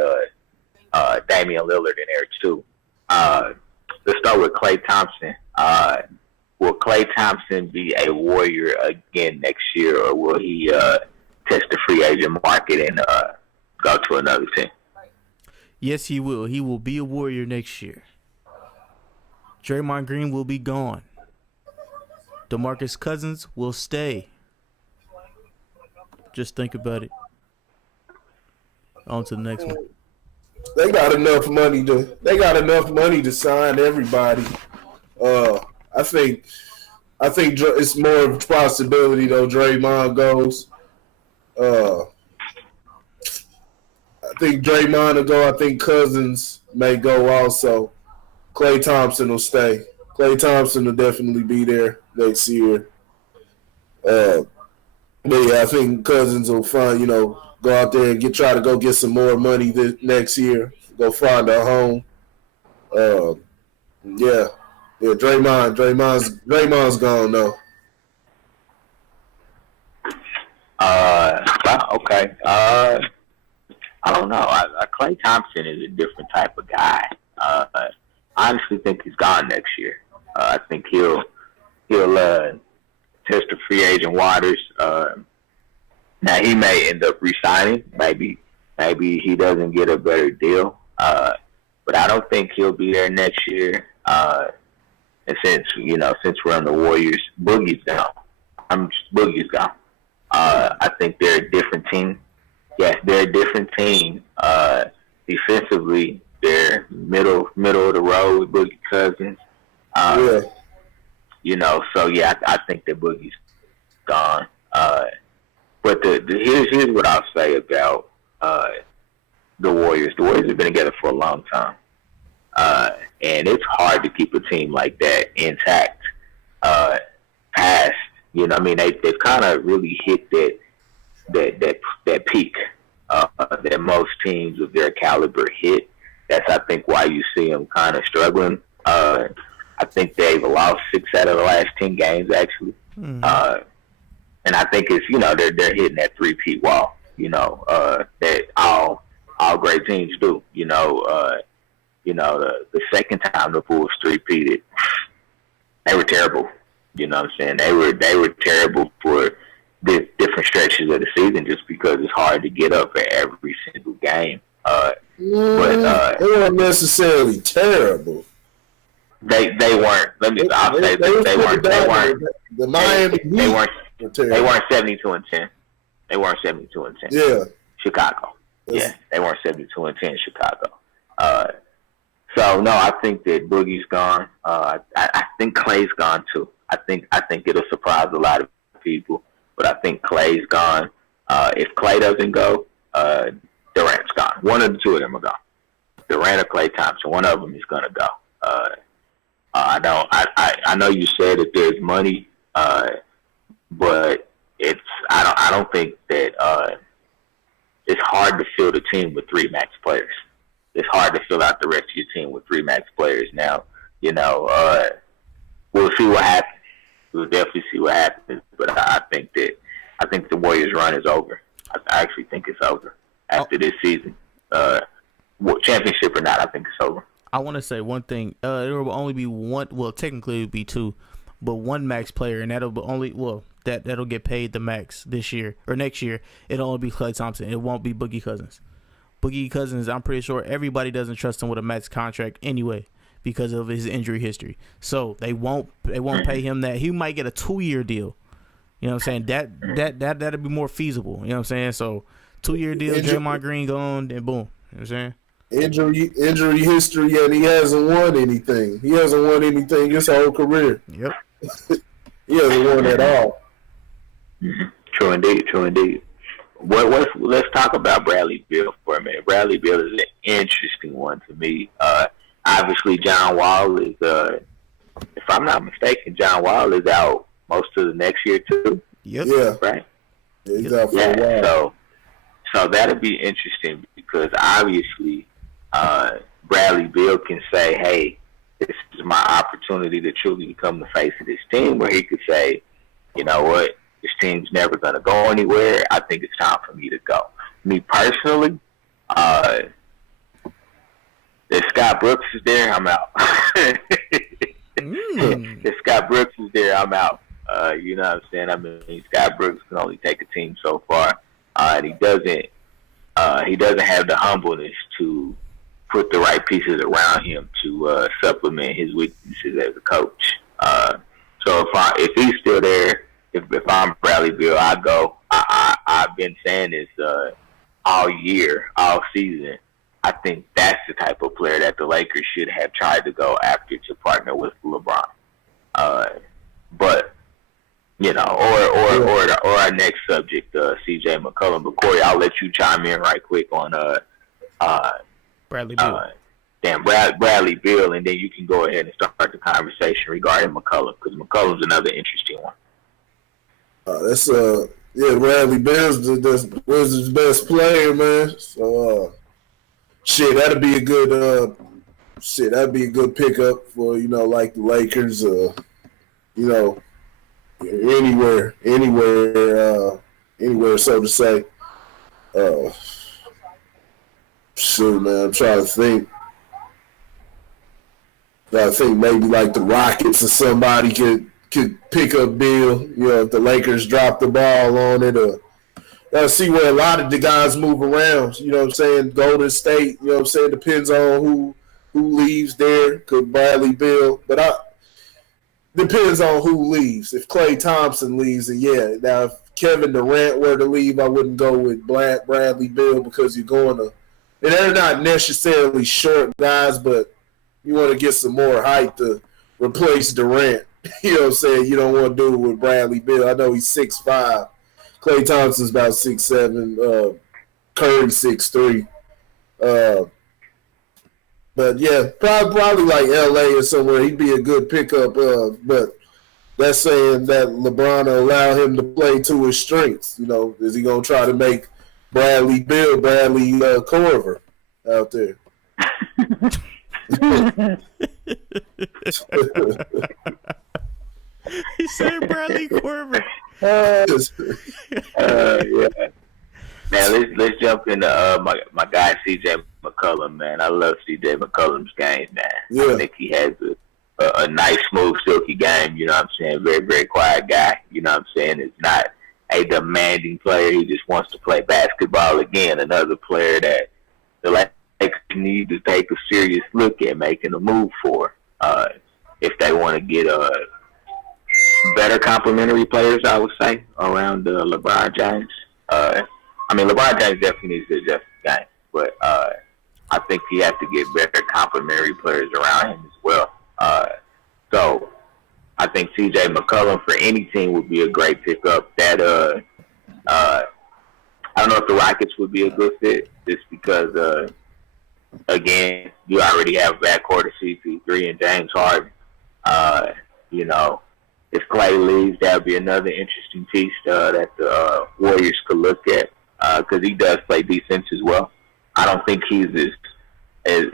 Damian Lillard in there, too. Let's start with Klay Thompson. Will Klay Thompson be a Warrior again next year, or will he test the free agent market and go to another team? Yes, he will. He will be a Warrior next year. Draymond Green will be gone. DeMarcus Cousins will stay. Just think about it. On to the next one. They got enough money to sign everybody. I think it's more of a possibility though. Draymond goes. I think Draymond will go. I think Cousins may go also. Klay Thompson will stay. Klay Thompson will definitely be there next year. But yeah, I think Cousins will go out there and try to go get some more money next year. Go find a home. Yeah. Draymond's gone though. Okay. I don't know. Klay Thompson is a different type of guy. I honestly think he's gone next year. I think he'll test the free agent waters. Now he may end up resigning. Maybe he doesn't get a better deal. But I don't think he'll be there next year. And since we're on the Warriors, Boogie's gone. Boogie's gone. I think they're a different team. Yes, they're a different team. Defensively, they're middle of the road with Boogie Cousins. So I think that Boogie's gone. But here's what I'll say about the Warriors. The Warriors have been together for a long time, and it's hard to keep a team like that intact. Past, they've kind of really hit that peak that most teams of their caliber hit. That's, I think, why you see them kind of struggling. I think they've lost 6 out of the last 10 games, actually. Mm-hmm. And I think it's, they're hitting that 3-peat wall, that all great teams do. The second time the Bulls 3-peated, they were terrible. You know what I'm saying? They were terrible for different stretches of the season just because it's hard to get up for every single game. But they weren't necessarily terrible. They weren't. I'll say they weren't. The Miami Heat. They weren't 72-10. They weren't 72-10. Yeah. Chicago. Yeah, they weren't 72-10. Chicago. So no, I think that Boogie's gone. I think Klay's gone too. I think it'll surprise a lot of people, but I think Klay's gone. If Klay doesn't go, Durant's gone. One of the two of them are gone. Durant or Klay Thompson. One of them is gonna go. I know you said that there's money, but I don't think that it's hard to fill the team with 3 max players. It's hard to fill out the rest of your team with 3 max players. Now, we'll see what happens. We'll definitely see what happens. But I think the Warriors' run is over. I actually think it's over after this season. Championship or not, I think it's over. I want to say one thing. There will only be one. Well, technically it would be 2, but 1 max player, and that'll get paid the max this year or next year. It'll only be Klay Thompson. It won't be Boogie Cousins. Boogie Cousins, I'm pretty sure everybody doesn't trust him with a max contract anyway because of his injury history. So they won't pay him that. He might get a 2-year deal. You know what I'm saying? That'd be more feasible. You know what I'm saying? So 2-year deal, Draymond Green gone, then boom. You know what I'm saying? Injury history, and he hasn't won anything. He hasn't won anything his whole career. Yep. He hasn't won at all. True indeed. Let's talk about Bradley Beal for a minute. Bradley Beal is an interesting one to me. Obviously, John Wall is, if I'm not mistaken, John Wall is out most of the next year too. Yep. Yeah. Right? Yeah, he's out for a while. So that'll be interesting because obviously Bradley Beal can say, hey, this is my opportunity to truly become the face of this team, where he could say, you know what, this team's never going to go anywhere. I think it's time for me to go. Me personally, if Scott Brooks is there, I'm out. If Scott Brooks is there, I'm out. You know what I'm saying? I mean, Scott Brooks can only take a team so far, and he doesn't have the humbleness to put the right pieces around him to supplement his weaknesses as a coach. So if he's still there, if I'm Bradley Beal, I go. I've been saying this all year, all season. I think that's the type of player that the Lakers should have tried to go after to partner with LeBron. But you know, or our next subject, C.J. McCollum. But Corey, I'll let you chime in right quick on Bradley Beal. Bradley Beal, and then you can go ahead and start the conversation regarding McCollum, because McCollum's another interesting one. Bradley Beal's was his best player, man. So that'd be a good pickup for, you know, like the Lakers, you know, anywhere, so to say. Shoot, man, I'm trying to think. I think maybe like the Rockets or somebody could pick up Bill. You know, if the Lakers drop the ball on it, or see where a lot of the guys move around. You know what I'm saying? Golden State. You know what I'm saying? Depends on who leaves there. Could Bradley Bill, but depends on who leaves. If Klay Thompson leaves, then yeah. Now if Kevin Durant were to leave, I wouldn't go with Bradley Bill because you're going to. And they're not necessarily short guys, but you want to get some more height to replace Durant. You know what I'm saying? You don't want to do it with Bradley Bill. I know he's 6'5". Klay Thompson's about 6'7". Curry 6'3". But yeah, probably like LA or somewhere. He'd be a good pickup. But that's saying that LeBron will allow him to play to his strengths. You know, is he gonna try to make Bradley Bill, Bradley Corver out there? He said Bradley Corver. Yeah. Man, let's jump into my guy CJ McCollum, man. I love CJ McCollum's game, man. Yeah. I think he has a nice, smooth, silky game. You know what I'm saying? Very, very quiet guy. You know what I'm saying? It's not a demanding player. He just wants to play basketball again. Another player that the Lakers need to take a serious look at making a move for if they want to get better complementary players, I would say, around LeBron James. I mean, LeBron James definitely needs to adjust his game, but I think he has to get better complementary players around him as well. So I think C.J. McCollum for any team would be a great pickup. That I don't know if the Rockets would be a good fit, just because again, you already have backcourt of CP3 and James Harden. You know, if Klay leaves, that would be another interesting piece that the Warriors could look at, because he does play defense as well. I don't think he's as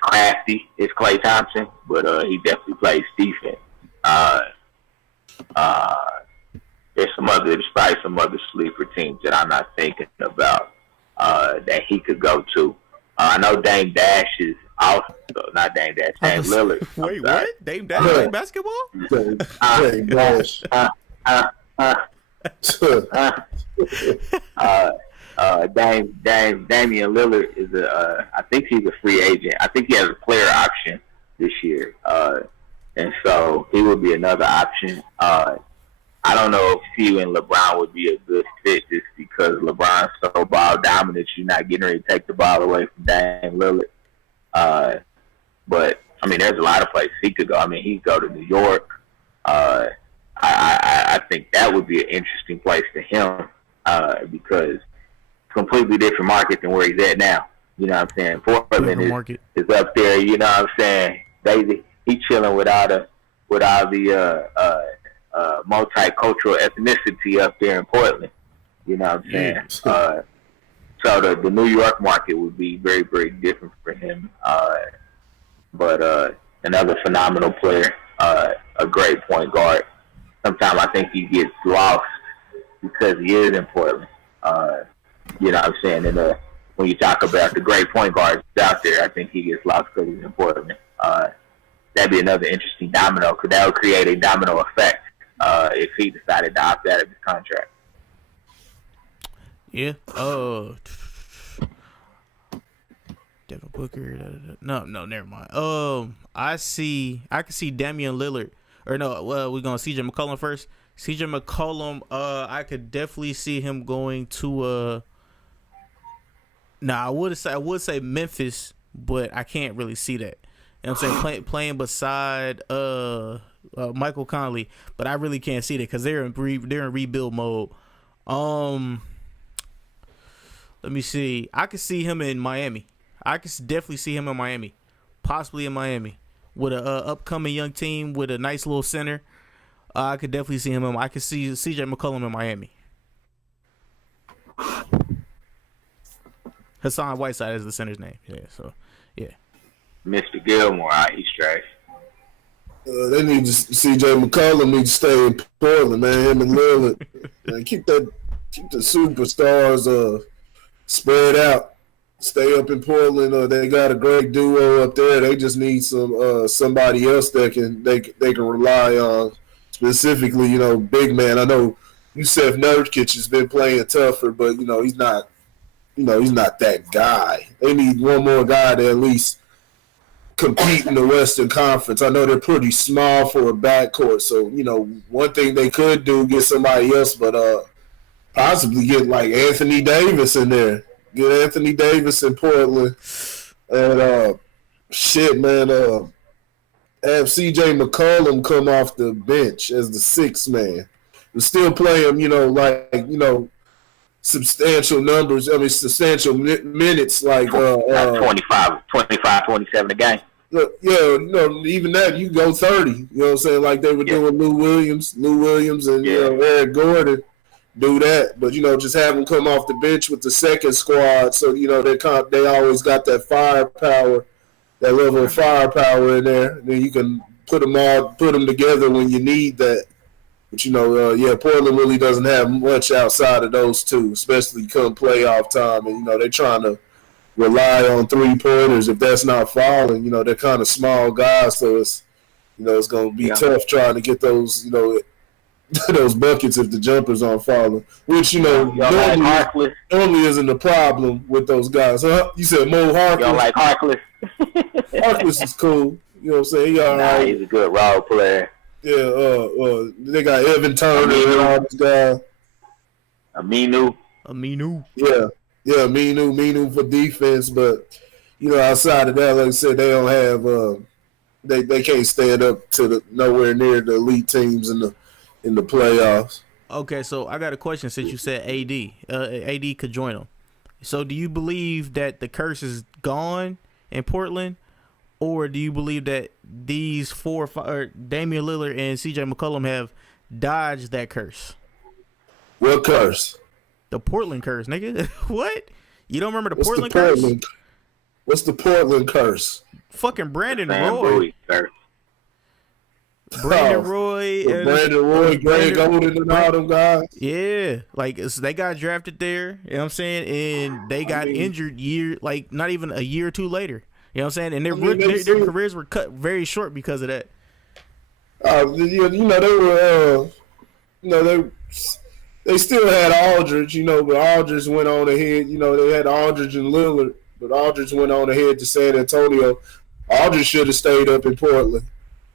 crafty as Klay Thompson, but he definitely plays defense. There's probably some other sleeper teams that I'm not thinking about that he could go to. I know Dame Dash is also not Dame Dash, Dame Lillard. Wait, what? Dame Dash play basketball? Dame Dash. Damian Lillard is I think he's a free agent. I think he has a player option this year, and so he would be another option. I don't know if he and LeBron would be a good fit just because LeBron's so ball dominant. You're not getting ready to take the ball away from Dame Lillard. But I mean, there's a lot of places he could go. I mean, he could go to New York. I think that would be an interesting place to him because completely different market than where he's at now. You know what I'm saying? Portland is up there. You know what I'm saying? He's chilling with all the multicultural ethnicity up there in Portland. You know what I'm saying? So the New York market would be very, very different for him. But another phenomenal player, a great point guard. Sometimes I think he gets lost because he is in Portland. You know what I'm saying? And when you talk about the great point guards out there, I think he gets lost because he's in Portland. That'd be another interesting domino, because that would create a domino effect if he decided to opt out of his contract. Yeah. Devin Booker. No, never mind. I can see Damian Lillard. Or no, we're going CJ McCollum first. CJ McCollum, I could definitely see him going to I would say Memphis, but I can't really see that. You know what I'm saying? Playing beside Michael Conley, but I really can't see that because they're in rebuild mode. Let me see. I could see him in Miami. I could definitely see him in Miami, possibly in Miami with a upcoming young team with a nice little center. I could definitely see him. I could see CJ McCollum in Miami. Hassan Whiteside is the center's name. Yeah, so yeah. Mr. Gilmore, he's trash. They need to CJ McCollum needs to stay in Portland, man. Him and Lillard, and keep the superstars spread out. stay up in Portland. They got a great duo up there. They just need somebody else that they can rely on. Specifically, big man. I know Yusef Nurkic has been playing tougher, but he's not. He's not that guy. They need one more guy to at least compete in the Western Conference. I know they're pretty small for a backcourt, so one thing they could do get somebody else, but possibly get like Anthony Davis in there. Get Anthony Davis in Portland, and shit, man, have C.J. McCollum come off the bench as the sixth man, and still play him, substantial numbers. I mean, substantial minutes, like 25, 27 a game. Yeah, even that you go 30. You know what I'm saying? Like they were doing Lou Williams, and Eric Gordon do that. But just have them come off the bench with the second squad, so they always got that firepower, that level of firepower in there. And then you can put them together when you need that. But Portland really doesn't have much outside of those two, especially come playoff time. And they're trying to rely on 3-pointers. If that's not falling, they're kind of small guys, so it's going to be tough trying to get those those buckets if the jumpers aren't falling. Which normally isn't a problem with those guys. Huh? You said Mo Harkless. Y'all like Harkless? Harkless is cool. You know what I'm saying? He's a good role player. Yeah, they got Evan Turner and all these guys. Aminu. Yeah, Aminu for defense, but outside of that, like I said, they don't have they can't stand up to nowhere near the elite teams in the playoffs. Okay, so I got a question since you said AD could join them. So do you believe that the curse is gone in Portland? Or do you believe that these 4 or 5, Damian Lillard and C.J. McCollum have dodged that curse? What curse? The Portland curse, nigga. What? You don't remember the Portland curse? What's the Portland curse? Fucking Brandon Roy. Brandon Roy, Greg Oden, and all them guys. Yeah, like they got drafted there. You know what I'm saying? And they got injured not even a year or two later. You know what I'm saying? And their careers were cut very short because of that. They still had Aldridge, but Aldridge went on ahead. They had Aldridge and Lillard, but Aldridge went on ahead to San Antonio. Aldridge should have stayed up in Portland.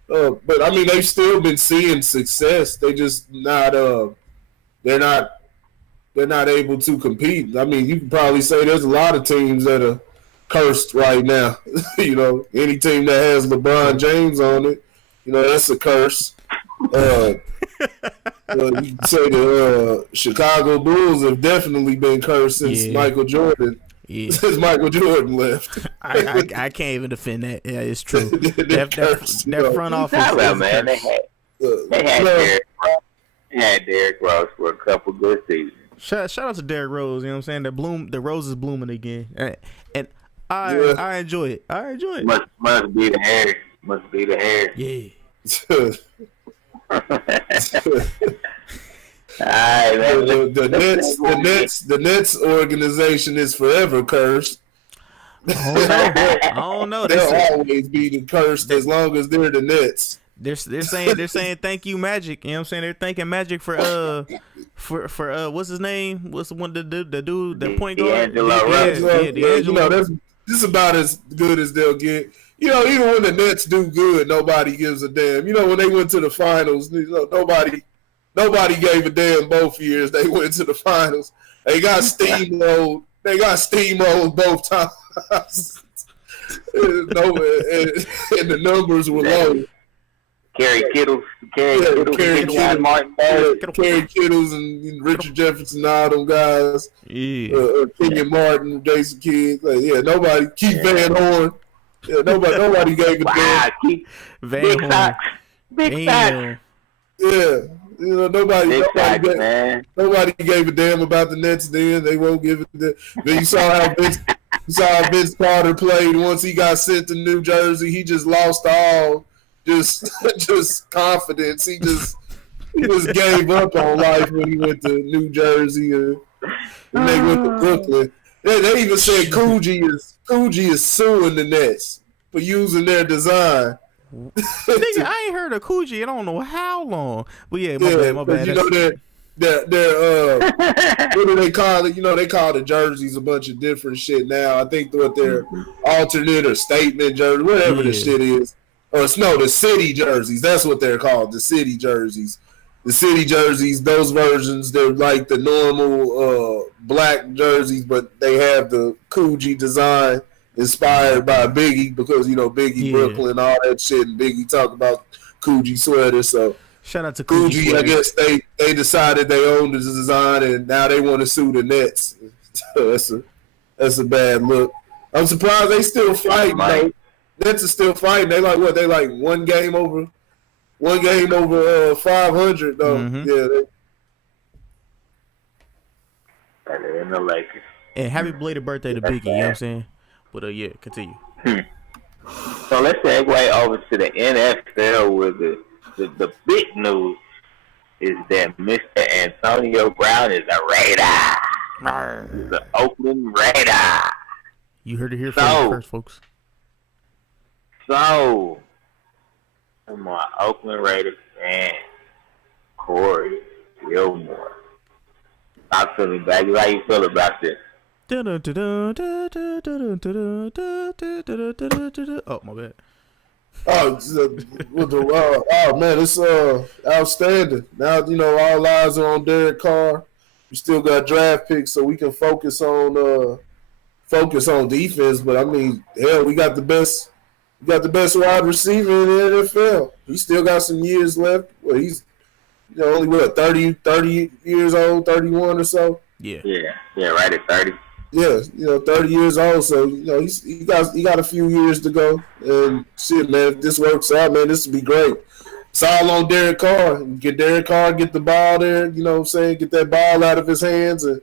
But I mean, they've still been seeing success. They just not. They're not able to compete. I mean, you can probably say there's a lot of teams that are cursed right now. Any team that has LeBron James on it, that's a curse. You can say the Chicago Bulls have definitely been cursed since Michael Jordan. Yeah. Since Michael Jordan left. I can't even defend that. Yeah, it's true. that front office. Man, they had Derrick Rose for a couple good seasons. Shout out to Derrick Rose. You know what I'm saying? The rose is blooming again, and I enjoy it. Must be the hair. Yeah. All right, man. The Nets organization is forever cursed. I don't know. They'll always be cursed as long as they're the Nets. They're saying thank you Magic. You know what I'm saying? They're thanking Magic for what's his name? What's the one the dude the point guard? D'Angelo. This is about as good as they'll get. Even when the Nets do good, nobody gives a damn. When they went to the finals, nobody gave a damn both years they went to the finals. They got steamrolled. Both times. And the numbers were low. Kerry Kittles, Kerry Kittles, and Richard Jefferson, all them guys. Yeah. Kenyon Martin, Jason Kidd. Nobody. Keith Van Horn. Yeah, nobody gave a damn. Big Horn. Big facts. Yeah. Nobody gave a damn about the Nets then. They won't give it. Then you saw how Vince Carter played once he got sent to New Jersey. He just lost all just confidence. He just gave up on life when he went to New Jersey and they went to Brooklyn. They even said Coogee is suing the Nets for using their design. Nigga, I ain't heard of Coogee. I don't know how long. But yeah, my bad. You know they're what do they call it? You know, they call the jerseys a bunch of different shit now. I think what their alternate or statement jersey, whatever the shit is. Or no, the city jerseys. That's what they're called. The city jerseys. The city jerseys, those versions, they're like the normal black jerseys, but they have the Coogee design inspired by Biggie because, you know, Biggie, Brooklyn, all that shit, and Biggie talk about Coogee sweaters. So shout out to Coogee. I guess they decided they owned the design, and now they want to sue the Nets. So that's a bad look. I'm surprised they still fighting, though. Nets are still fighting. They like what? They like one game over 500 though. Mm-hmm. Yeah. They're in the Lakers. And happy belated birthday to Biggie. You know what I'm saying? But yeah, continue. So let's segue over to the NFL where the big news is that Mr. Antonio Brown is a Raider. He's an Oakland Raider. You heard it here first, folks. So, I'm my Oakland Raiders fan, Corey Gilmore. I'm feeling bad. How you feel about this? Oh, my bad. Oh man, it's outstanding. Now, you know, all eyes are on Derek Carr. We still got draft picks, so we can focus on defense. But I mean, hell, we got the best wide receiver in the NFL. He still got some years left. Well, he's only 30 years old, 31 or so. Yeah, right at 30. Yeah, 30 years old. So he got a few years to go. And shit, man, if this works out, man, this would be great. It's all on Derek Carr. Get Derek Carr, get the ball there. You know what I'm saying? Get that ball out of his hands, and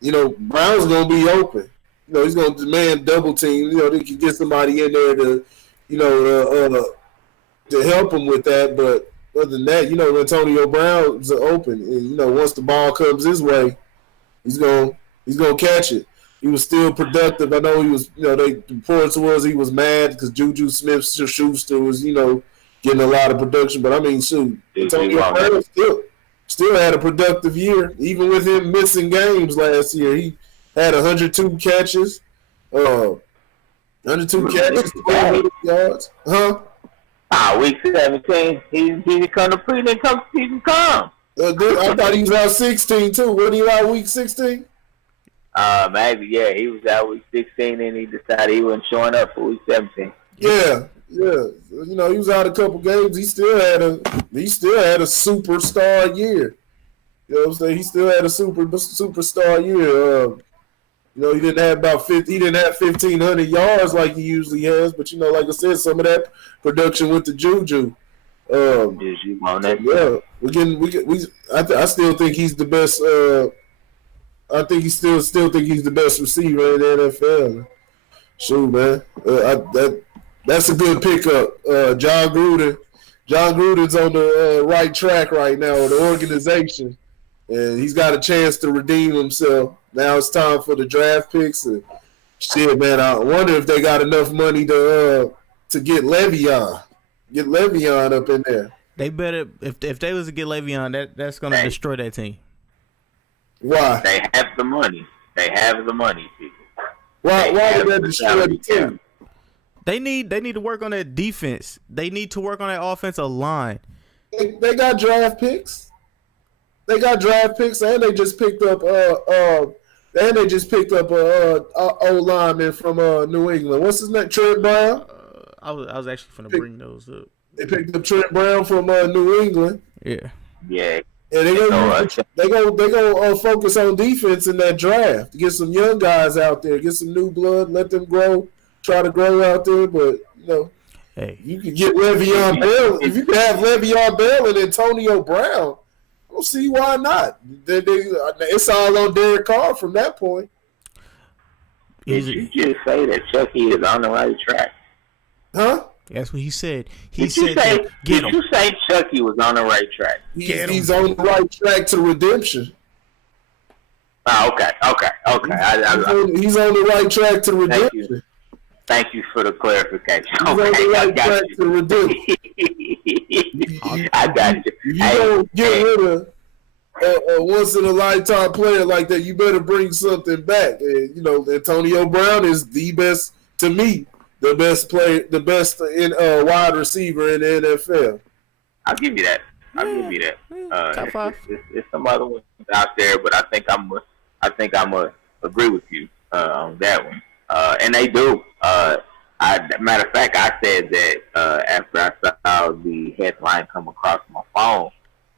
Brown's gonna be open. He's gonna demand double team. They can get somebody in there to help him with that. But other than that, Antonio Brown's open, and once the ball comes his way, he's gonna catch it. He was still productive. I know he was. The reports was he was mad because Juju Smith-Schuster was getting a lot of production. But I mean, shoot, Antonio Brown still had a productive year, even with him missing games last year. He had 102 catches, 200 yards. Huh? Week 17, he's become a pre-income season come. I thought he was out 16 too. Wasn't he out week 16? Maybe, yeah. He was out week 16 and he decided he wasn't showing up for week 17. Yeah. He was out a couple games. He still had a superstar year. You know what I'm saying? He still had a superstar year. He didn't have he didn't have 1,500 yards like he usually has, but like I said, some of that production went to Juju. I still think he's the best. I think he still think he's the best receiver in the NFL. Shoot, man, that's a good pickup. John Gruden's on the right track right now, the organization, and he's got a chance to redeem himself. Now it's time for the draft picks. And shit, man, I wonder if they got enough money to get Le'Veon. Get Le'Veon up in there. They better if they was to get Le'Veon, that's gonna destroy that team. Why? They have the money. They have the money, people. Why would that destroy the team? They need to work on that defense. They need to work on that offensive line. They got draft picks. And they just picked up O lineman from New England. What's his name? Trent Brown. I was actually going to bring those up. They picked up Trent Brown from New England. Yeah. Yeah. And they go focus on defense in that draft. Get some young guys out there. Get some new blood. Let them grow. Try to grow out there. But hey, you can get Le'Veon Bell. If you can have Le'Veon Bell and Antonio Brown, I don't see why not. It's all on Derek Carr from that point. Did you just say that Chucky is on the right track? Huh? That's what he said. Did you say Chucky was on the right track? He's on the right track to redemption. Oh, okay. He's on the right track to redemption. Thank you for the clarification. He's on the right track to redemption. I got you. You don't get rid of a once in a lifetime player like that. You better bring something back. And, you know, Antonio Brown is the best, to me, the best player, the best in wide receiver in the NFL. I'll give you that. Top five. It's some other ones out there, but I think I'm gonna agree with you on that one. And they do. Matter of fact, I said that after I saw the headline come across my phone,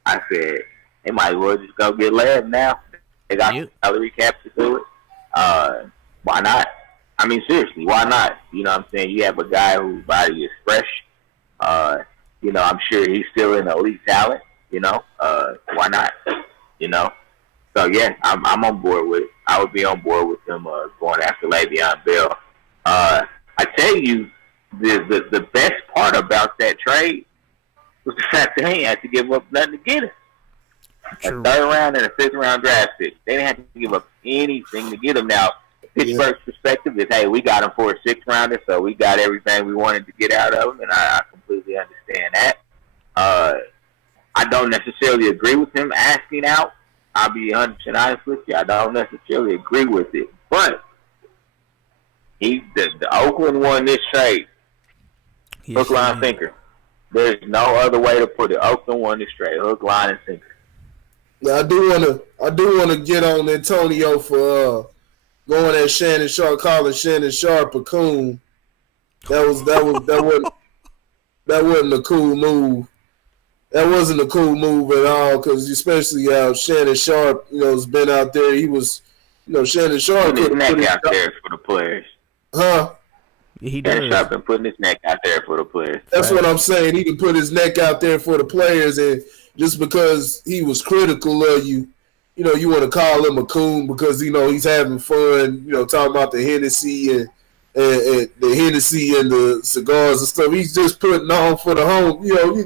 I said they might as well just go get Lab now. They got salary cap to do it. Why not? I mean, seriously, why not? You know what I'm saying? You have a guy whose body is fresh. You know, I'm sure he's still an elite talent. You know, why not? You know, so yeah, I'm on board with it. I would be on board with them going after Le'Veon Bell. I tell you, the best part about that trade was the fact that they ain't had to give up nothing to get it. True. A third round and a fifth round draft pick. They didn't have to give up anything to get him. Now, Pittsburgh's perspective is, hey, we got him for a sixth rounder, so we got everything we wanted to get out of him, and I completely understand that. I don't necessarily agree with him asking out. I'll be 100% honest with you. I don't necessarily agree with it, but the Oakland won this trade. Hook, line, sinker. There's no other way to put it. Oakland won this trade. Hook, line, and sinker. Now, I do want to get on Antonio for going at Shannon Sharp, calling Shannon Sharp a coon. That wasn't a cool move. That wasn't a cool move at all, because especially how Shannon Sharp, you know, has been out there. He was, you know, Shannon Sharp putting his neck out there for the players. Huh? He does. Shannon Sharp been putting his neck out there for the players. That's what I'm saying. He can put his neck out there for the players, and just because he was critical of you, you know, you want to call him a coon because, you know, he's having fun, you know, talking about the Hennessy and the Hennessy and the cigars and stuff. He's just putting on for the home. You know,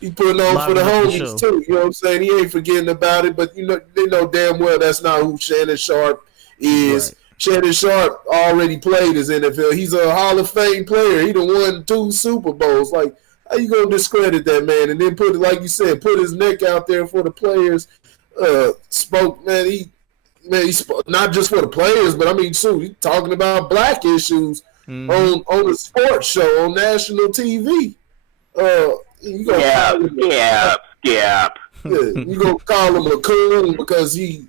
he putting on for the homies too. You know what I'm saying? He ain't forgetting about it, but you know, they know damn well that's not who Shannon Sharp is. Right. Shannon Sharp already played his NFL. He's a Hall of Fame player. He done won 2 Super Bowls. Like, how you gonna discredit that man and then put it, like you said, put his neck out there for the players? He spoke not just for the players, but I mean, too, he talking about black issues on a sports show on national TV. You gonna you gonna call him a coon because he's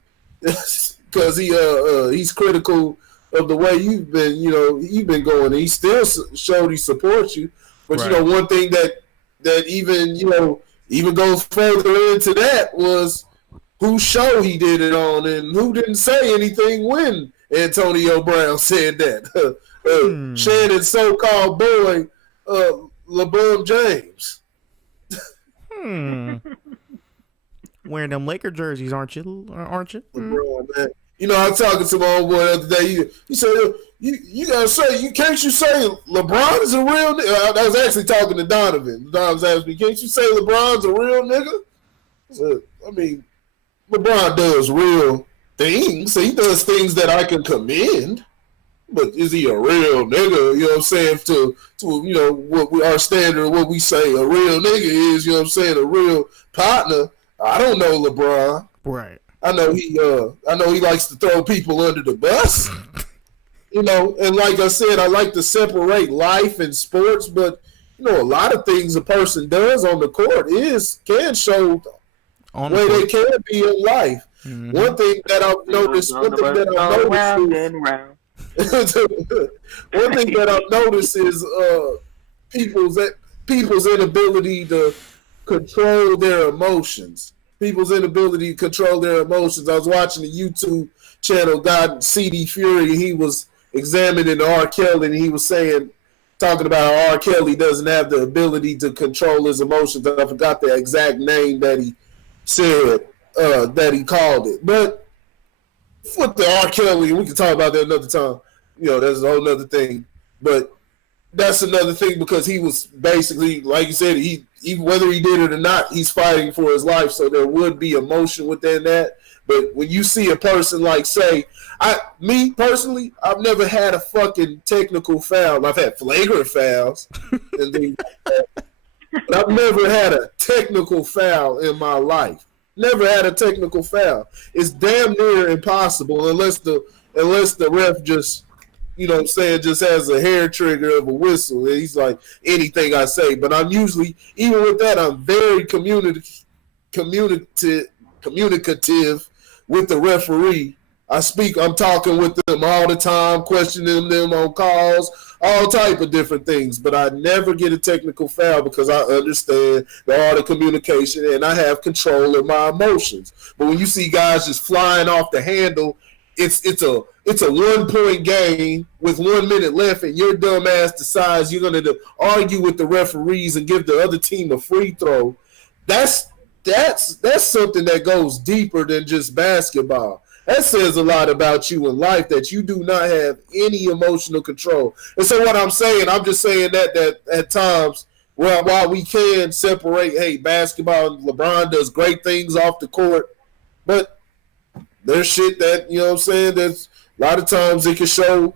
critical of the way you've been going, and he still showed he supports you. But right. You know, one thing that even goes further into that was whose show he did it on and who didn't say anything when Antonio Brown said that. Shannon's so-called boy, LeBron James. Wearing them Laker jerseys, aren't you? LeBron, man. You know, I was talking to my old boy the other day. He said, "You gotta say, can't you say LeBron is a real nigga?" I was actually talking to Donovan. Donovan was asking me, "Can't you say LeBron's a real nigga?" I said, "I mean, LeBron does real things. He does things that I can commend. But is he a real nigga? You know what I'm saying? To you know what our standard, what we say a real nigga is. You know what I'm saying? A real partner. I don't know LeBron. Right. I know he likes to throw people under the bus. You know, and like I said, I like to separate life and sports. But you know, a lot of things a person does on the court can show where they can be in life. Mm-hmm. One thing that I've noticed. One thing that I've noticed is people's inability to control their emotions. People's inability to control their emotions. I was watching the YouTube channel, God CD Fury. He was examining R. Kelly, and he was talking about how R. Kelly doesn't have the ability to control his emotions. I forgot the exact name that he said that he called it, but. With the R. Kelly, we can talk about that another time. You know, that's a whole other thing. But that's another thing because he was basically, like you said, he whether he did it or not, he's fighting for his life. So there would be emotion within that. But when you see a person like, say, me personally, I've never had a fucking technical foul. I've had flagrant fouls and things like that. But I've never had a technical foul in my life. Never had a technical foul. It's damn near impossible unless the ref just, you know what I'm saying, just has a hair trigger of a whistle. And he's like, anything I say. But I'm usually, even with that, I'm very communicative with the referee. I'm talking with them all the time, questioning them on calls, all type of different things. But I never get a technical foul because I understand the art of communication and I have control of my emotions. But when you see guys just flying off the handle, it's a 1-point game with 1 minute left, and your dumb ass decides you're going to argue with the referees and give the other team a free throw. That's something that goes deeper than just basketball. That says a lot about you in life, that you do not have any emotional control. And so what I'm just saying that at times, well, while we can separate, hey, basketball, LeBron does great things off the court, but there's shit that, you know what I'm saying, there's a lot of times it can show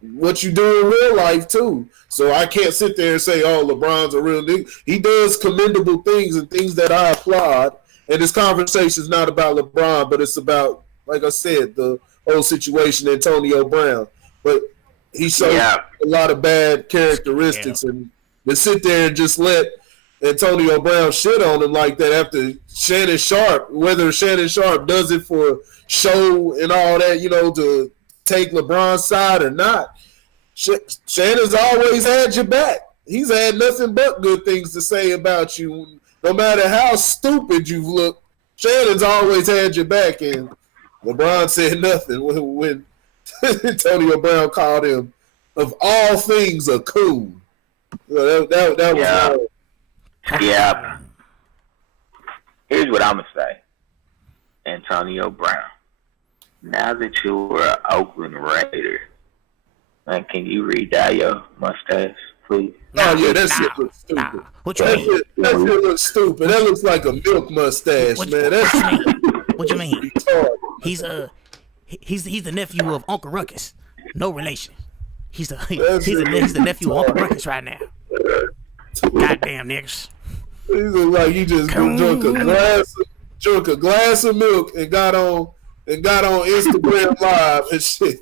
what you do in real life too. So I can't sit there and say, oh, LeBron's a real nigga. He does commendable things and things that I applaud. And this conversation is not about LeBron, but it's about, like I said, the whole situation, Antonio Brown. But he showed a lot of bad characteristics, and to sit there and just let Antonio Brown shit on him like that after Shannon Sharp, whether Shannon Sharp does it for show and all that, you know, to take LeBron's side or not, Shannon's always had your back. He's had nothing but good things to say about you. No matter how stupid you've looked, Shannon's always had your back, and LeBron said nothing when Antonio Brown called him, of all things, a coon. That was hard. Yeah. Here's what I'm going to say. Antonio Brown, now that you're an Oakland Raider, man, can you re-dye your mustache, please? Oh, yeah, that shit looks stupid. What you mean? That shit looks stupid. That looks like a milk mustache, man. What you mean? He's the nephew of Uncle Ruckus. No relation. He's the nephew of Uncle Ruckus right now. Goddamn niggas. He look like he just drunk a glass of milk and got on Instagram Live and shit.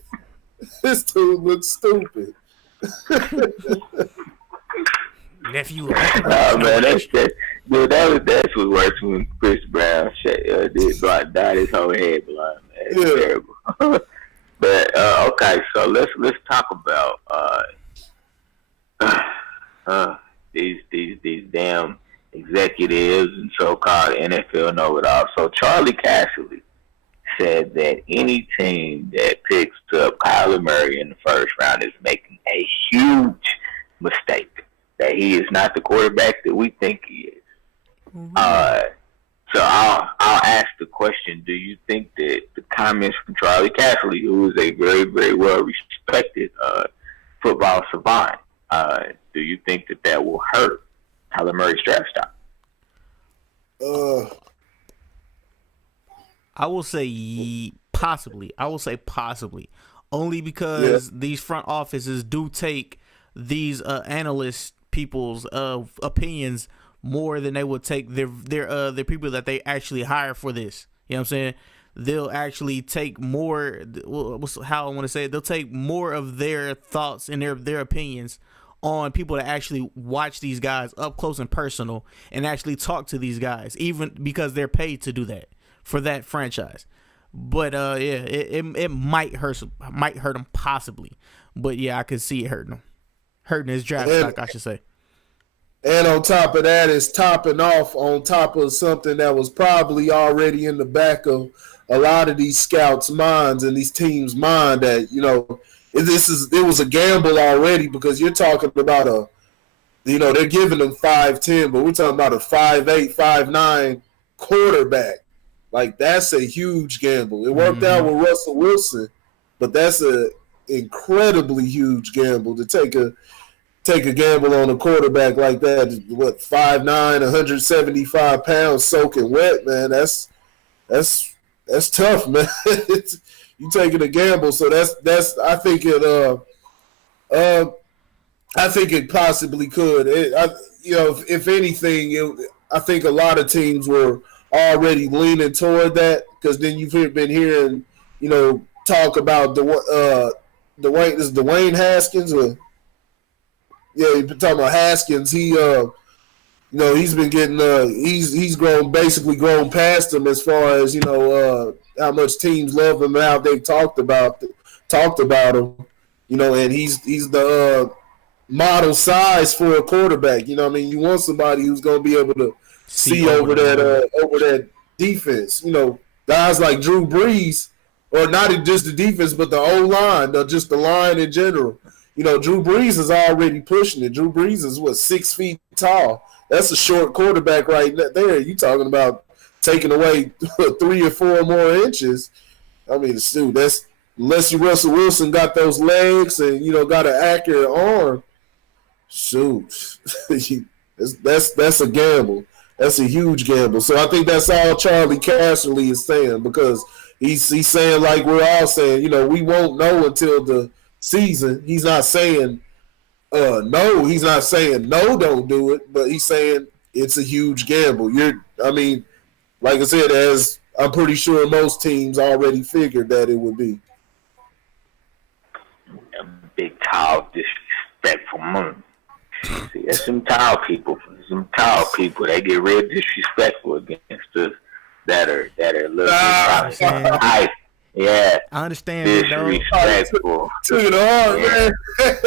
This dude looks stupid. Nephew of Uncle Ruckus. Oh man, that's what worse when Chris Brown dyed his whole head blind. Man. It's terrible. But okay, so let's talk about these damn executives and so-called NFL know-it-all. So Charlie Casserly said that any team that picks up Kyler Murray in the first round is making a huge mistake. That he is not the quarterback that we think he is. Mm-hmm. So I'll ask the question: do you think that the comments from Charlie Casserly, who is a very, very well respected football savant, do you think that will hurt Kyler Murray's draft stock? I will say possibly. Only because these front offices do take these analyst people's opinions more than they would take their people that they actually hire for this. You know what I'm saying? They'll actually take more. How I want to say it? They'll take more of their thoughts and their opinions on people that actually watch these guys up close and personal and actually talk to these guys, even because they're paid to do that for that franchise. But it might hurt him possibly. But yeah, I could see it hurting his draft stock, I should say. And on top of that, it's topping off on top of something that was probably already in the back of a lot of these scouts' minds and these teams' mind, that, you know, it was a gamble already, because you're talking about they're giving them 5'10", but we're talking about a 5'8", 5'9" quarterback. Like, that's a huge gamble. It worked out with Russell Wilson, but that's a incredibly huge gamble to take a gamble on a quarterback like that. 5'9", 175 pounds soaking wet, man. That's that's tough, man. You taking a gamble, so that's I think it possibly could. If anything, I think a lot of teams were already leaning toward that, because then you've been hearing, talk about Dwayne Haskins, or you've been talking about Haskins. He's been getting he's basically grown past him as far as how much teams love him and how they've talked about him. And he's the model size for a quarterback. You want somebody who's going to be able to see over that defense. Guys like Drew Brees, or not just the defense, but the O-line, just the line in general. Drew Brees is already pushing it. Drew Brees is 6 feet tall. That's a short quarterback right there. You talking about taking away 3 or 4 more inches. I mean, shoot, that's unless you Russell Wilson got those legs and got an accurate arm. Shoot, that's a gamble. That's a huge gamble. So I think that's all Charlie Casserly is saying, because he's saying, like we're all saying, we won't know until the season. He's not saying no. He's not saying no, don't do it, but he's saying it's a huge gamble. Like I said, as I'm pretty sure most teams already figured that it would be. Big, tall, disrespectful moon. See, that's some tall people. They get real disrespectful against us that are a little high. Yeah, I understand. Disrespectful. Took it hard, man. Took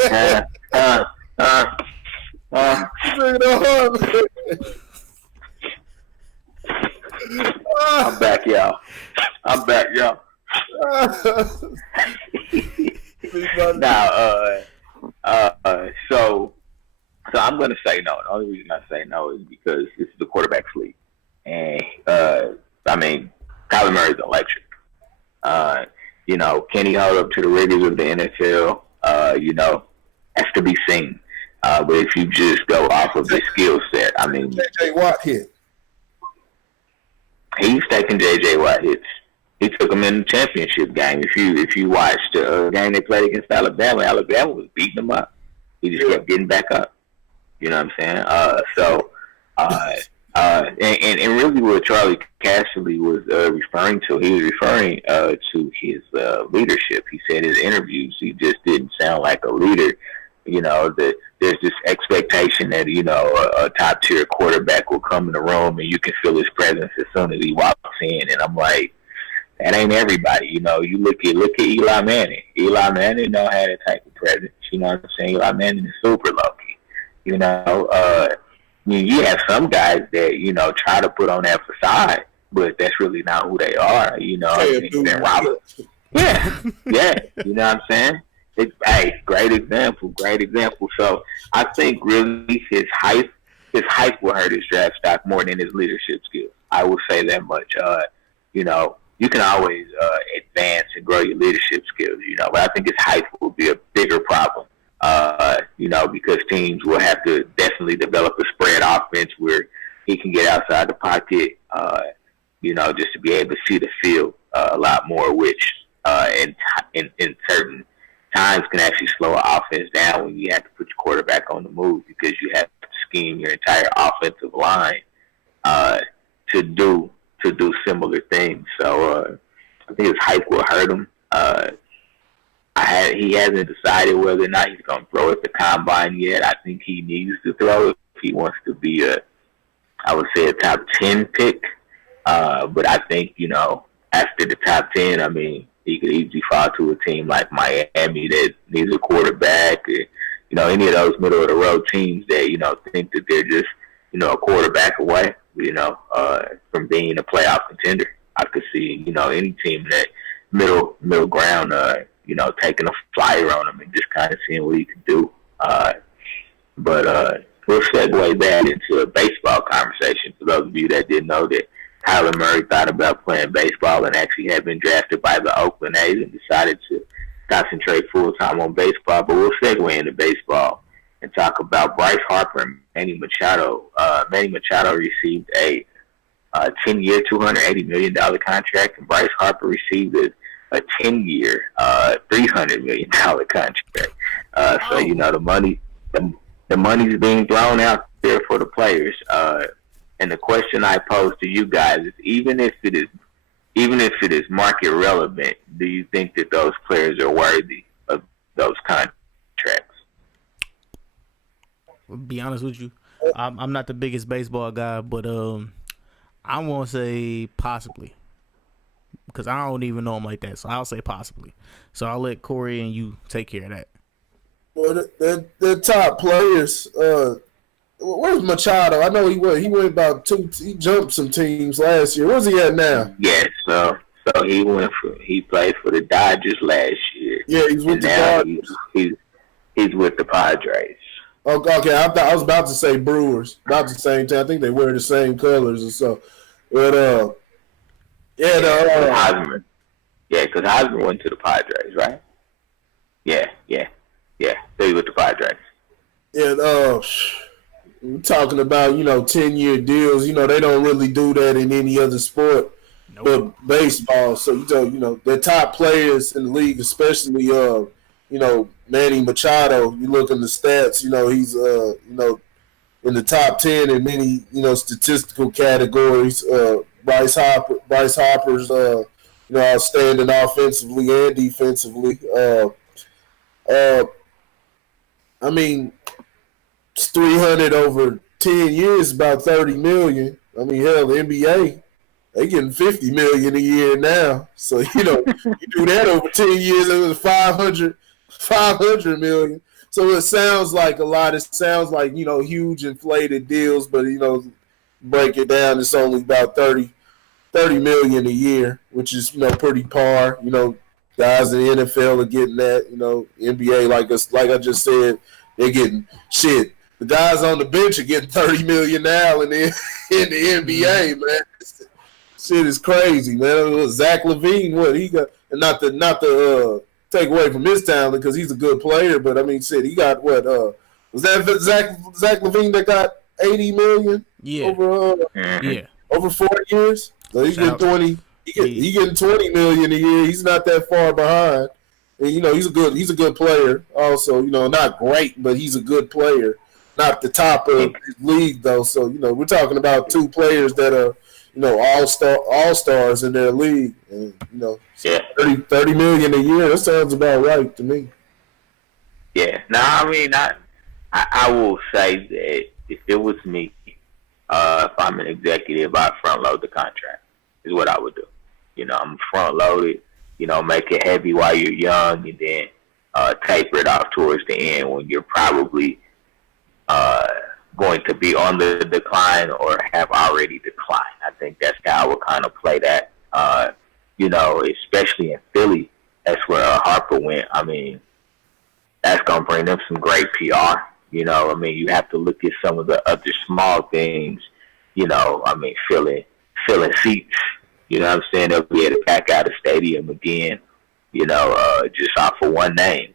it hard, man. I'm back, y'all. Now, so I'm going to say no. The only reason I say no is because this is the quarterback's league. And, Kyler Murray's electric. Can he hold up to the rigors of the NFL? Has to be seen. But if you just go off of his skill set, J.J. Watt hit. He's taking J.J. Watt hits. He took him in the championship game. If you watched the game they played against Alabama was beating him up. He just kept getting back up. You know what I'm saying? And really what Charlie Casserly was referring to, he was referring to his leadership. He said in his interviews he just didn't sound like a leader. That there's this expectation that, a top-tier quarterback will come in the room and you can feel his presence as soon as he walks in. And I'm like, that ain't everybody. You look at Eli Manning. Eli Manning don't have that type of presence. You know what I'm saying? Eli Manning is super low-key. You have some guys that, try to put on that facade, but that's really not who they are. Ben Roberts. Yeah. You know what I'm saying? Great example. So I think really his hype will hurt his draft stock more than his leadership skills. I will say that much. You can always advance and grow your leadership skills, but I think his hype will be a bigger problem. Because teams will have to definitely develop a spread offense where he can get outside the pocket, just to be able to see the field a lot more, which in certain times can actually slow an offense down when you have to put your quarterback on the move, because you have to scheme your entire offensive line to do similar things. So I think his hype will hurt him. He hasn't decided whether or not he's going to throw at the combine yet. I think he needs to throw if he wants to be a top 10 pick. But I think, after the top 10, he could easily fall to a team like Miami that needs a quarterback, or, any of those middle of the road teams that, think that they're just, a quarterback away, from being a playoff contender. I could see, any team that middle ground, taking a flyer on him and just kind of seeing what he can do. But we'll segue back into a baseball conversation. For those of you that didn't know that Kyler Murray thought about playing baseball and actually had been drafted by the Oakland A's and decided to concentrate full-time on baseball. But we'll segue into baseball and talk about Bryce Harper and Manny Machado. Manny Machado received a 10-year, $280 million contract, and Bryce Harper received a 10-year, $300 million contract. So the money's being thrown out there for the players. And the question I pose to you guys is, even if it is market relevant, do you think that those players are worthy of those contracts? I'll be honest with you, I'm not the biggest baseball guy, but I want to say possibly, because I don't even know him like that. So I'll say possibly. So I'll let Corey and you take care of that. Well, the top players. Where's Machado? I know he went about he jumped some teams last year. Where's he at now? Yes, so he played for the Dodgers last year. Yeah, he's with the Dodgers. He's with the Padres. Okay, I was about to say Brewers. About the same time. I think they wear the same colors or so. But Hosmer. Yeah, because Hosmer went to the Padres, right? Yeah. So he's with the Padres. And we're talking about 10-year deals. They don't really do that in any other sport, but baseball. So the top players in the league, especially Manny Machado. You look in the stats. He's in the top 10 in many statistical categories. Bryce Harper's outstanding offensively and defensively. I mean, it's 300 over 10 years, about $30 million. I mean, hell, the NBA, they getting $50 million a year now. So you do that over 10 years, it was $500 million. So it sounds like a lot. It sounds like huge inflated deals, but break it down, it's only about $30 million a year, which is pretty par. Guys in the NFL are getting that. NBA, like I just said, they're getting shit. The guys on the bench are getting $30 million now in the NBA, man. Shit is crazy, man. Zach LaVine, what he got? And not to take away from his talent, because he's a good player, but I mean, shit, he got what? Was that Zach LaVine that got $80 million? Yeah. Over 4 years. So he's getting 20. He getting $20 million a year. He's not that far behind. And he's a good player. Also, not great, but he's a good player. Not the top of his league though. So we're talking about two players that are all stars in their league, and $30 million a year. That sounds about right to me. Yeah. No, I mean, I will say that if it was me, if I'm an executive, I'd front load the contract. Is what I would do. I'm front loaded. Make it heavy while you're young, and then taper it off towards the end when you're probably going to be on the decline or have already declined. I think that's how I would kind of play that. Especially in Philly, that's where Harper went. I mean, that's going to bring them some great PR. You have to look at some of the other small things. Filling seats. You know what I'm saying? They'll be able to pack out a stadium again, just off of one name,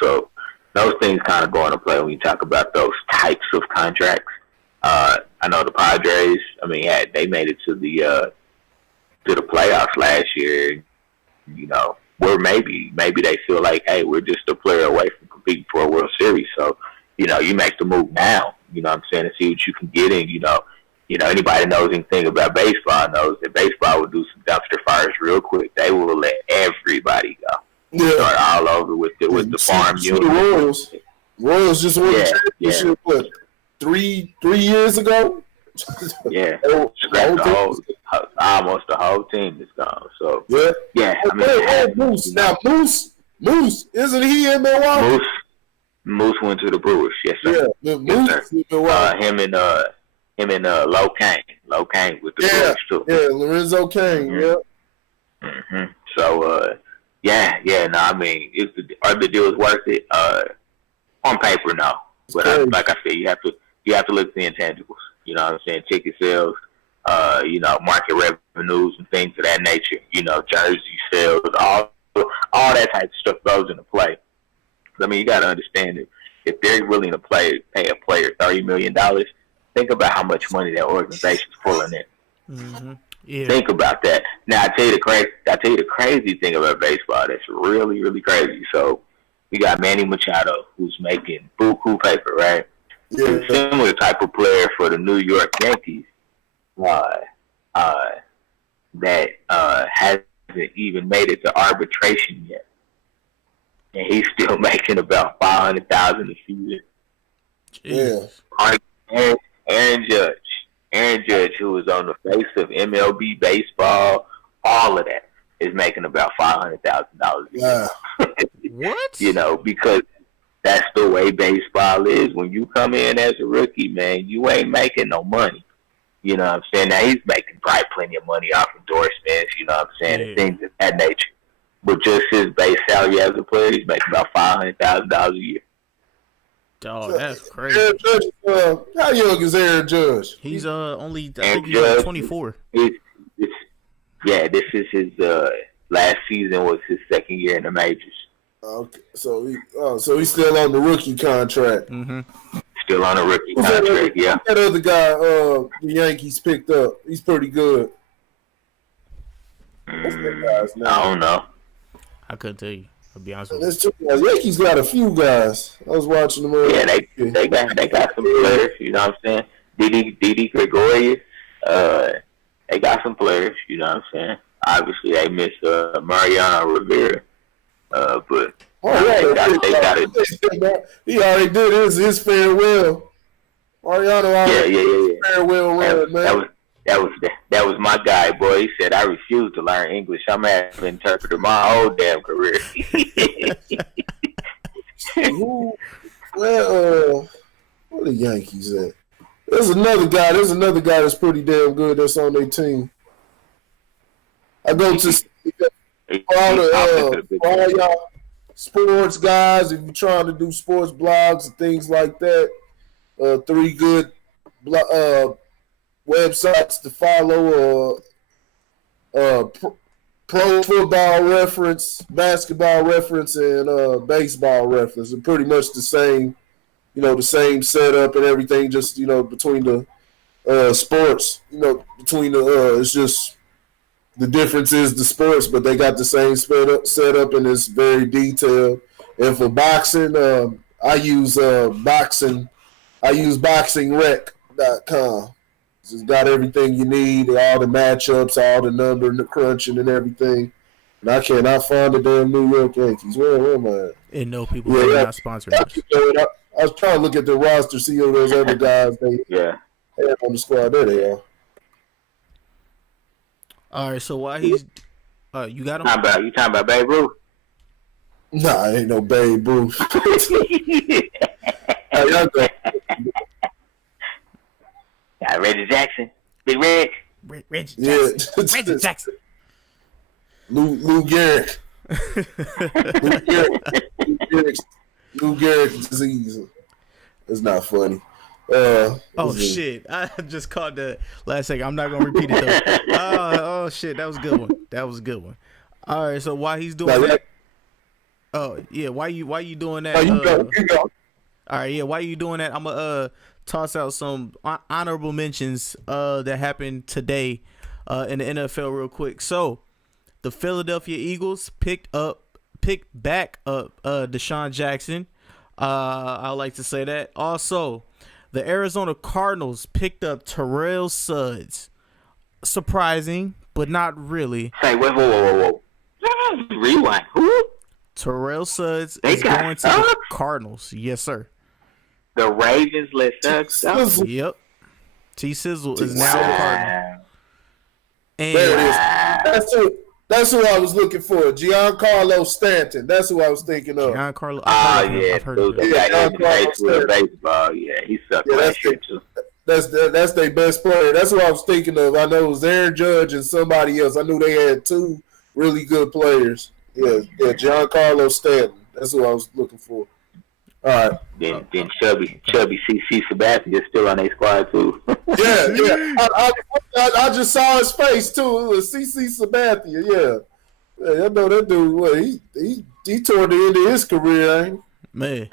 So those things kind of go into play when you talk about those types of contracts. I know the Padres, they made it to the playoffs last year, where maybe they feel like, hey, we're just a player away from competing for a World Series. So, you make the move now, to see what you can get in, anybody knows anything about baseball knows that baseball will do some dumpster fires real quick. They will let everybody go. Yeah. Start all over with the farm unit. The Royals just won the championship, what, three years ago? Yeah. Almost the whole team is gone. So yeah. Moose. Now Moose, isn't he in Milwaukee? Moose went to the Brewers. Yes, sir. Yeah, Moose in Milwaukee. Him and Low Kane with the Brewers too. Yeah, Lorenzo Kane. Mm-hmm. Yeah. Mm-hmm. So are the deals worth it? On paper, no. But like I said, you have to look at the intangibles. You know what I'm saying? Ticket sales, market revenues and things of that nature. Jersey sales, all that type of stuff goes into play. You got to understand that if they're willing to pay a player $30 million, think about how much money that organization's pulling in. Mm-hmm. Yeah. Think about that. Now I tell you the crazy thing about baseball. That's really, really crazy. So we got Manny Machado, who's making buku paper, right? Yeah. A similar type of player for the New York Yankees. That hasn't even made it to arbitration yet, and he's still making about $500,000 a season. Yeah. Aaron Judge, who was on the face of MLB baseball, all of that is making about $500,000 a year. Wow. What? You know, because that's the way baseball is. When you come in as a rookie, man, you ain't making no money. You know what I'm saying? Now, he's making probably plenty of money off endorsements, you know what I'm saying, and things of that nature. But just his base salary as a player, he's making about $500,000 a year. Oh, that's crazy. Aaron Judge, how young is Aaron Judge? He's only, I think he's like 24. This is his last season was his second year in the majors. Okay, so he's still on the rookie contract. Mm-hmm. Still on a rookie contract, yeah. That other guy, the Yankees picked up, he's pretty good. What's that guy's name? I don't know. I couldn't tell you. I'll be honest with you. There's two guys. Yankees got a few guys. I was watching them. Yeah, they got some players. You know what I'm saying? Didi Gregorius. They got some players. You know what I'm saying? Obviously, they missed Mariano Rivera. But they got it. He already did his farewell. Mariano already farewell run, man. That was my guy, boy. He said, I refuse to learn English. I'm going to have to interpret my whole damn career. Where the Yankees at? There's another guy that's pretty damn good that's on their team. I go to all y'all sports guys, if you're trying to do sports blogs and things like that, 3 good websites to follow: Pro Football Reference, Basketball Reference, and Baseball Reference. They're pretty much the same, the same setup and everything. Just between the sports, between the it's just. The difference is the sports, but they got the same setup and it's very detailed. And for boxing, I use boxingrec.com. It's got everything you need, all the matchups, all the number and the crunching and everything. And I cannot find the damn New York Yankees. Where am I at? And no, people are not sponsored us. I was trying to look at the roster, see all those other guys they have on the squad. There they are. All right, so why he's you got him? You talking about Babe Ruth? Nah, ain't no Babe Ruth. Got Reggie Jackson, Big Reg. Reggie Jackson. Reggie Jackson. Lou Gehrig. Lou Gehrig's disease. It's not funny. Shit! I just caught that last second. I'm not gonna repeat it though. Oh shit! That was a good one. All right, so why he's doing that? Oh yeah, why you doing that? You go. All right, yeah, why you doing that? I'm gonna toss out some honorable mentions that happened today in the NFL real quick. So the Philadelphia Eagles picked back up Deshaun Jackson. I like to say that. Also, the Arizona Cardinals picked up Terrell Suggs. Surprising, but not really. Hey, whoa. Rewind. Who? Terrell Suggs is going to the Cardinals. Yes, sir. The Ravens let Suggs go? Yep. T-Sizzle is now a Cardinal. And there it is. That's who I was looking for. Giancarlo Stanton. That's who I was thinking of. Giancarlo. I've heard of him. Baseball. Yeah, he sucked last year too. That's their best player. That's what I was thinking of. I know it was Aaron Judge and somebody else. I knew they had 2 really good players. Yeah, Giancarlo Stanton. That's who I was looking for. All right. Then Chubby CC Sabathia is still on their squad too. Yeah. I just saw his face too. It was CC Sabathia. Yeah, I know that dude. Well, he toward the end of his career, ain't he? Man.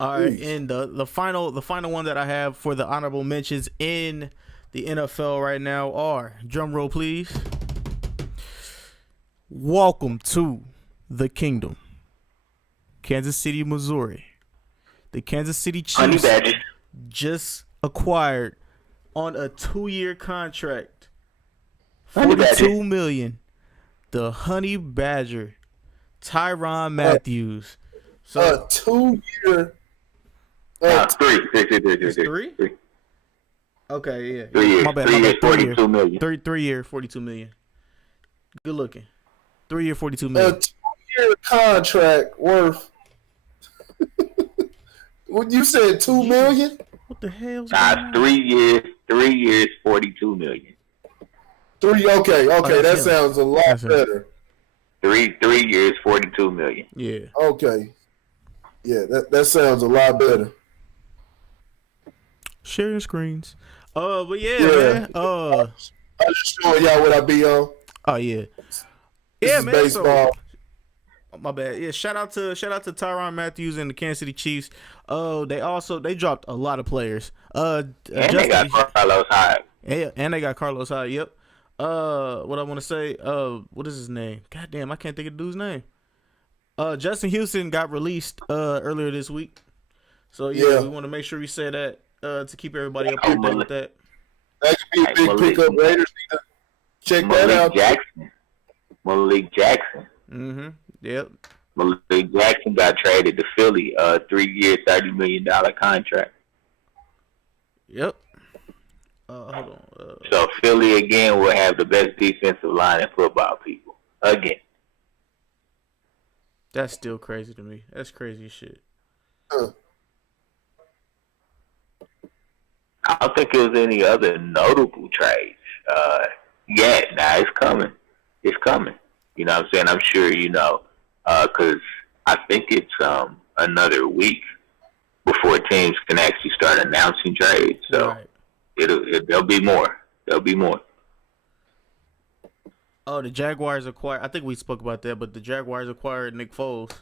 All right, and the final one that I have for the honorable mentions in the NFL right now are, drum roll please, welcome to the kingdom, Kansas City, Missouri. The Kansas City Chiefs just acquired on a 2-year contract, $42 million, the Honey Badger, Tyrann Mathieu. So 2-year. Three? Okay, yeah. 3 years. My bad. 3 years, $42 million. 3-year, $42 million. Good looking. 3-year, $42 million. A 2-year contract worth. What you said, $2 million? What the hell? 3 years. 3 years, $42 million. Okay, that sounds a lot better. 3 years, $42 million. Yeah. Okay. Yeah, that sounds a lot better. Sharing screens. But man. I'm just showing y'all what I be on. Oh yeah. This is man. baseball. So, my bad. Yeah. Shout out to Tyrann Mathieu and the Kansas City Chiefs. They dropped a lot of players. And they got Carlos Hyde. Yeah, and they got Carlos Hyde. Yep. What I want to say. What is his name? God damn, I can't think of the dude's name. Justin Houston got released earlier this week. So we want to make sure we say that to keep everybody up to date with that. That could be a big pickup. Raiders need to check that out. Malik Jackson. Mm-hmm. Yep. Malik Jackson got traded to Philly, 3-year, $30 million contract. Yep. Hold on. So Philly again will have the best defensive line in football, people. Again. That's still crazy to me. That's crazy as shit. I don't think there was any other notable trades yet. Now it's coming. It's coming. You know what I'm saying? I'm sure you know, because I think it's another week before teams can actually start announcing trades. So there'll be more. There'll be more. Oh, the Jaguars acquired. I think we spoke about that, but the Jaguars acquired Nick Foles.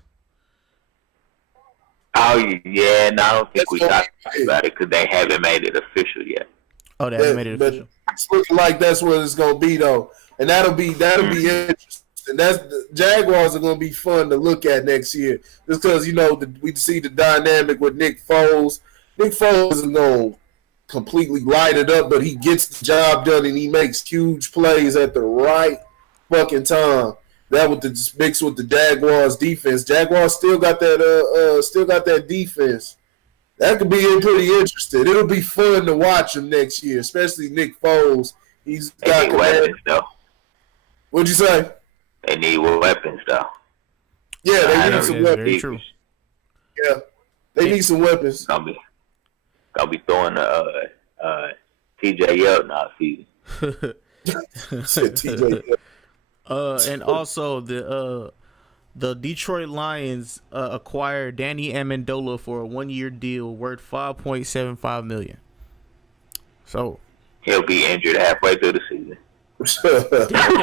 Oh yeah, no, I don't think we talked about it because they haven't made it official yet. Oh, they haven't made it official. It's looking like that's what it's gonna be though, and that'll be interesting. That's the Jaguars are gonna be fun to look at next year, just because we see the dynamic with Nick Foles. Nick Foles isn't gonna completely light it up, but he gets the job done and he makes huge plays at the right fucking time. That with the mix with the Jaguars defense. Jaguars still got that defense. That could be pretty interesting. It'll be fun to watch him next year, especially Nick Foles. He's got weapons though. What'd you say? They need weapons though. Yeah, they need some weapons. Very true. Yeah, they need some weapons. Gonna be throwing TJ Yeldon now season. Said TJ. And also the Detroit Lions acquired Danny Amendola for a 1-year deal worth $5.75 million. So he'll be injured halfway through the season. Damn.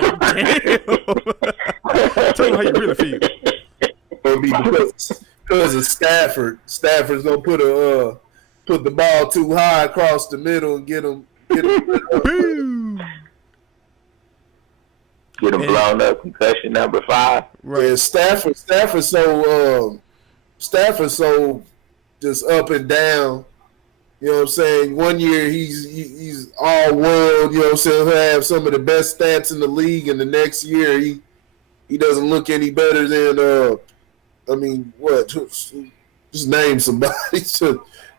Tell me how you really feel. It'll be because of Stafford. Stafford's gonna put the ball too high across the middle and get him. Get him blown up. Concussion number 5. Right. Yeah, Stafford's so just up and down. You know what I'm saying? 1 year he's all world. You know what I'm saying? He'll have some of the best stats in the league, and the next year he doesn't look any better than just name somebody.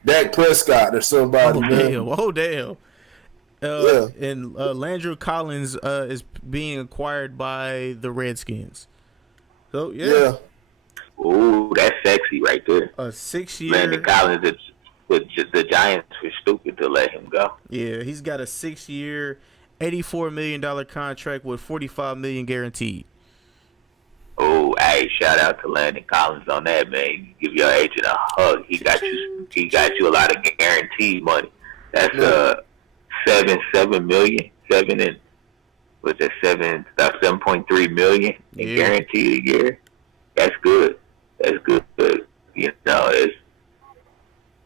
Dak Prescott or somebody. Oh damn. And Landry Collins is being acquired by the Redskins. So yeah. Ooh, that's sexy right there. A 6-year. Landry Collins, the Giants were stupid to let him go. Yeah, he's got a 6-year, $84 million contract with $45 million guaranteed. Oh, hey, shout out to Landon Collins on that, man. Give your agent a hug. He got you a lot of guaranteed money. That's $7 million, about 7.3 million in guaranteed a year. That's good. That's good. You know,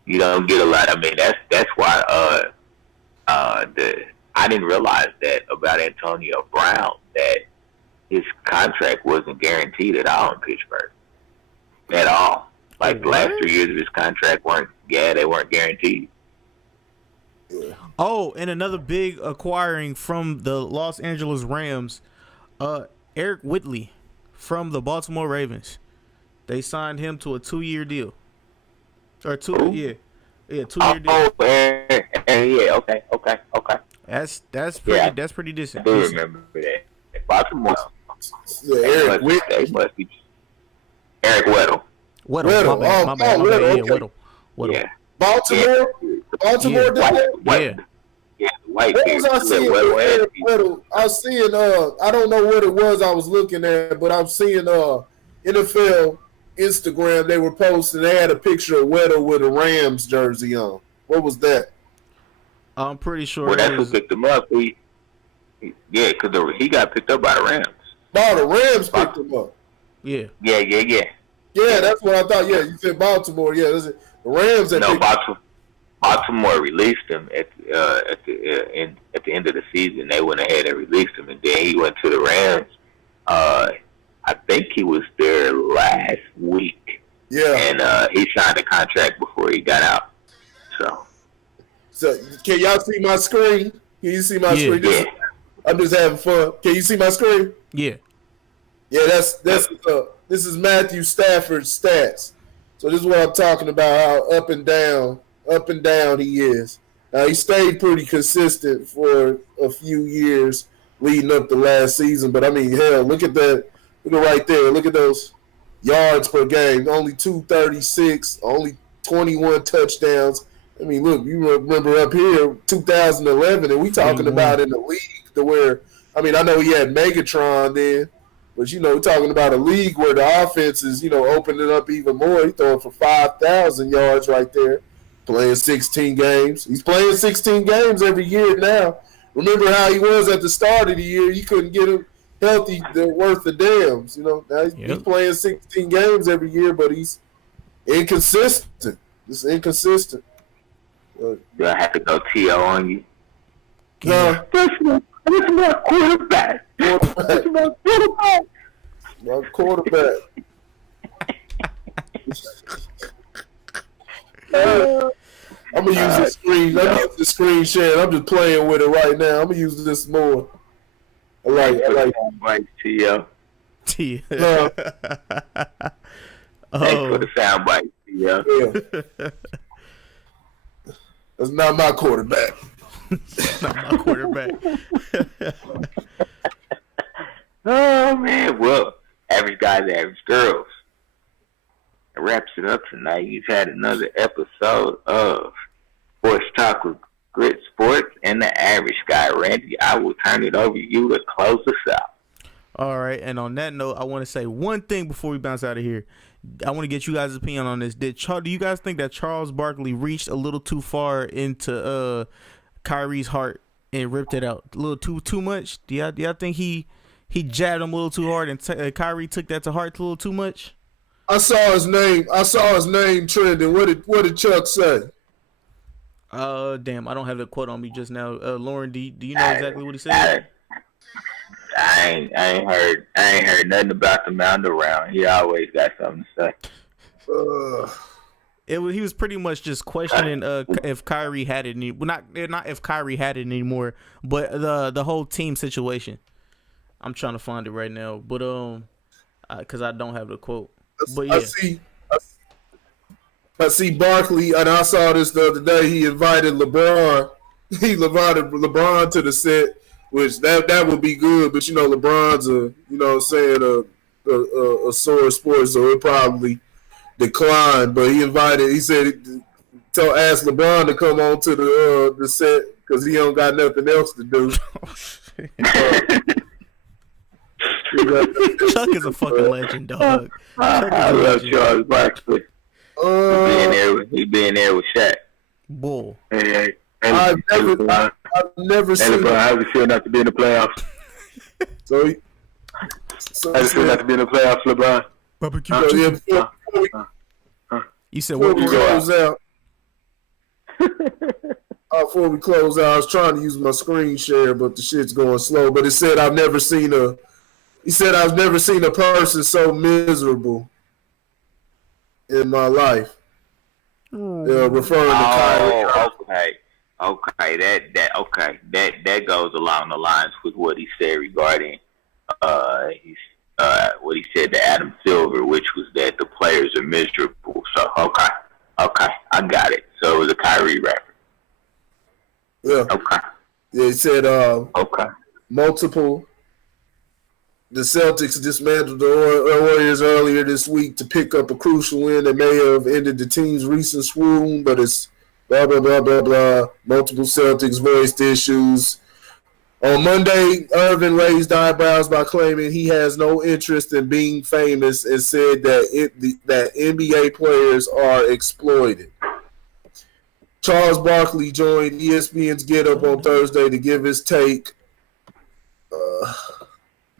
you don't get a lot. I mean, that's why I didn't realize that about Antonio Brown, that his contract wasn't guaranteed at all in Pittsburgh. At all. Like the last 3 years of his contract they weren't guaranteed. Oh, and another big acquiring from the Los Angeles Rams, Eric Whitley from the Baltimore Ravens. They signed him to a 2-year deal. Or 2-year deal. Yeah, okay. That's pretty decent. I do remember that. Baltimore. Eric Whitley. Eric Weddle. Weddle. My bad. Okay. Weddle. Yeah. Baltimore did that? Yeah, white. What was I seeing? Eric Weddle? I was seeing. I don't know what it was I was looking at, but I'm seeing NFL Instagram. They were posting. They had a picture of Weddle with a Rams jersey on. What was that? I'm pretty sure. Well, that's who picked him up. Because he got picked up by the Rams. No, the Rams picked him up. Yeah. Yeah, that's what I thought. Yeah, you said Baltimore. Yeah, the Rams. Baltimore released him at the end of the season. They went ahead and released him, and then he went to the Rams. I think he was there last week. Yeah, and he signed a contract before he got out. So can y'all see my screen? Can you see my screen? Yeah. I'm just having fun. Can you see my screen? Yeah. Yeah, this is Matthew Stafford's stats. So this is what I'm talking about, how up and down he is. Now he stayed pretty consistent for a few years leading up to last season, but I mean, hell, look at that. Look at right there. Look at those yards per game. Only 236, only 21 touchdowns. I mean, look, you remember up here 2011, and we talking about in the league to where, I mean, I know he had Megatron then, but, we're talking about a league where the offense is, opening up even more. He's throwing for 5,000 yards right there, playing 16 games. He's playing 16 games every year now. Remember how he was at the start of the year? You couldn't get him healthy, worth the dams. Now he's playing 16 games every year, but he's inconsistent. Just inconsistent. Do I have to go TO on you? No. That's my quarterback. That's my quarterback. My quarterback. I'm gonna use the screen. I'm use the screen share. I'm just playing with it right now. I'm gonna use this more. I like TO. T. Thanks for the soundbite, TO. Yeah. That's not my quarterback. Not my quarterback. Oh man, well, average guys, average girls. It wraps it up tonight. You've had another episode of Sports Talk with Grit Sports and the Average Guy. Randy, I will turn it over to you to close us out. All right, and on that note, I want to say one thing before we bounce out of here. I want to get you guys' opinion on this. Do you guys think that Charles Barkley reached a little too far into Kyrie's heart and ripped it out a little too much? Do y'all think he jabbed him a little too hard and Kyrie took that to heart a little too much? I saw his name trending. What did Chuck say? Damn, I don't have the quote on me just now. Lauren, do you know exactly what he said? I ain't heard nothing about the mound around. He always got something to say. He was pretty much just questioning if Kyrie had it not if Kyrie had it anymore, but the whole team situation. I'm trying to find it right now, but because I don't have the quote. But yeah. I see Barkley, and I saw this the other day. He invited LeBron. He invited LeBron to the set, which that would be good. But LeBron's a sore sport, so it probably declined. But he said, asked LeBron to come on to the set because he don't got nothing else to do. Chuck is a fucking legend, dog. I love Charles Barkley. He being there with Shaq. Bull. Hey, I've never seen. How does it feel not to be in the playoffs? So how does it feel not to be in the playoffs, LeBron? You said what? Goes out. before we close out, I was trying to use my screen share, but the shit's going slow. But it said I've never seen a person so miserable in my life. Referring to Kyrie. That goes along the lines with what he said regarding what he said to Adam Silver, which was that the players are miserable. So okay, I got it. So it was a Kyrie reference. Yeah. Okay. Yeah, it said multiple. The Celtics dismantled the Warriors earlier this week to pick up a crucial win that may have ended the team's recent swoon, but it's blah, blah, blah, blah, blah. Multiple Celtics voiced issues. On Monday, Irvin raised eyebrows by claiming he has no interest in being famous and said that NBA players are exploited. Charles Barkley joined ESPN's Get Up on Thursday to give his take.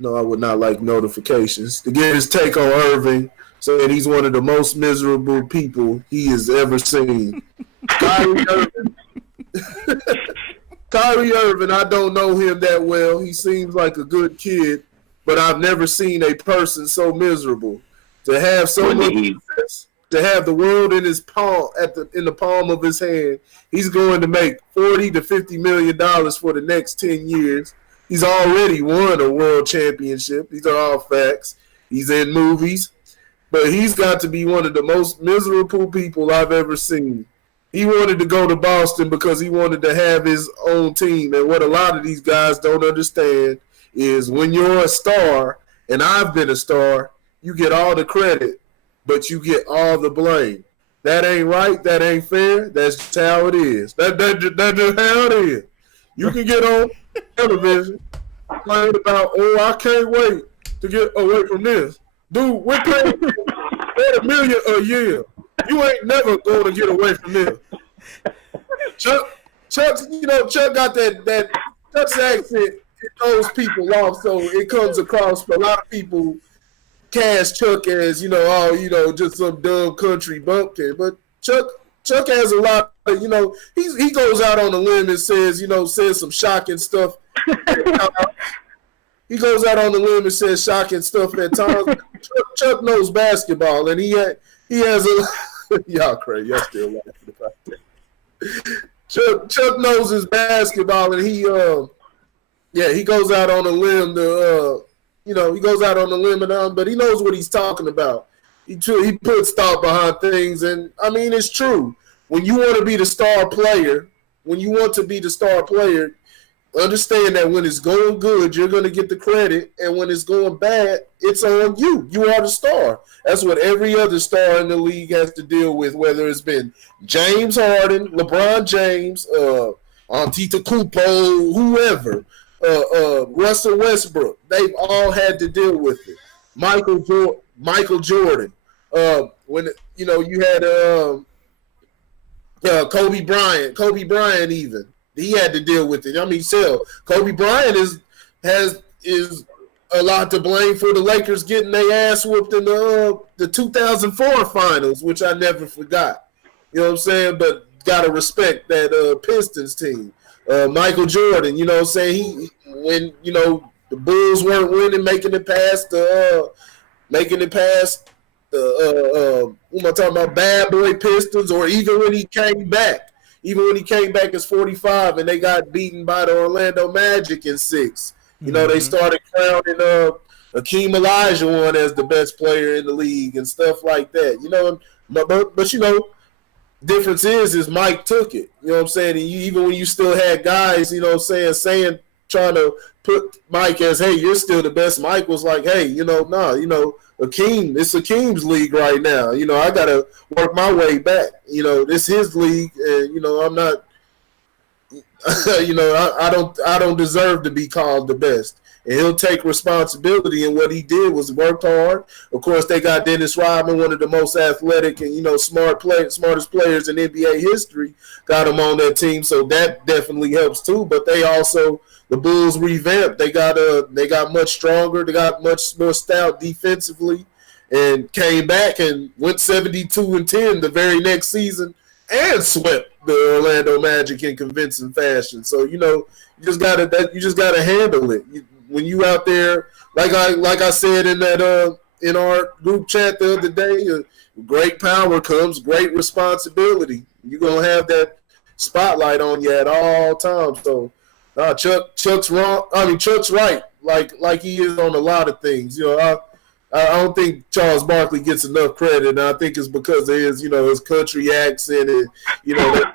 No, I would not like notifications. To give his take on Irving, saying he's one of the most miserable people he has ever seen. Kyrie Irving, I don't know him that well. He seems like a good kid, but I've never seen a person so miserable. To have so much success, to have the world in his palm, in the palm of his hand, he's going to make $40 to $50 million for the next 10 years. He's already won a world championship. These are all facts. He's in movies. But he's got to be one of the most miserable people I've ever seen. He wanted to go to Boston because he wanted to have his own team. And what a lot of these guys don't understand is when you're a star, and I've been a star, you get all the credit, but you get all the blame. That ain't right. That ain't fair. That's just how it is. That's just how it is. You can get on television playing about, I can't wait to get away from this. Dude, we're paying $40 million a year. You ain't never going to get away from this. Chuck got that Chuck's accent. It throws people off, so it comes across for a lot of people. Cast Chuck as just some dumb country bumpkin, but Chuck has a lot of, he goes out on a limb and says some shocking stuff. He goes out on the limb and says shocking stuff at times. Chuck knows basketball, and he has a y'all crazy. Y'all still laughing about that. Chuck knows his basketball, and he goes out on a limb to he goes out on a limb but he knows what he's talking about. He puts thought behind things, and I mean it's true. When you want to be the star player, understand that when it's going good, you're going to get the credit, and when it's going bad, it's on you. You are the star. That's what every other star in the league has to deal with, whether it's been James Harden, LeBron James, Antetokounmpo, whoever, Russell Westbrook. They've all had to deal with it. Michael Jordan. When you had Kobe Bryant even. He had to deal with it. I mean, Kobe Bryant is a lot to blame for the Lakers getting their ass whooped in the 2004 finals, which I never forgot. You know what I'm saying? But gotta respect that Pistons team. Michael Jordan, when the Bulls weren't winning, making it past who am I talking about? Bad boy Pistons, or even when he came back. Even when he came back as 45 and they got beaten by the Orlando Magic in 6. They started crowning Akeem Olajuwon as the best player in the league and stuff like that. But difference is Mike took it. You know what I'm saying? And even when you still had guys, saying trying to put Mike as, hey, you're still the best. Mike was like, hey, Akeem, it's Akeem's league right now. I gotta work my way back. This his league, and I'm not. I don't deserve to be called the best. And he'll take responsibility. And what he did was worked hard. Of course, they got Dennis Rodman, one of the most athletic and smartest players in NBA history. Got him on that team, so that definitely helps too. But they also. The Bulls revamped. They got much stronger. They got much more stout defensively, and came back and went 72-10 the very next season, and swept the Orlando Magic in convincing fashion. So you just gotta handle it. When you out there, like I said in our group chat the other day, great power comes great responsibility. You're gonna have that spotlight on you at all times. So Chuck's wrong. I mean Chuck's right. Like he is on a lot of things. I don't think Charles Barkley gets enough credit, and I think it's because of his country accent, and he got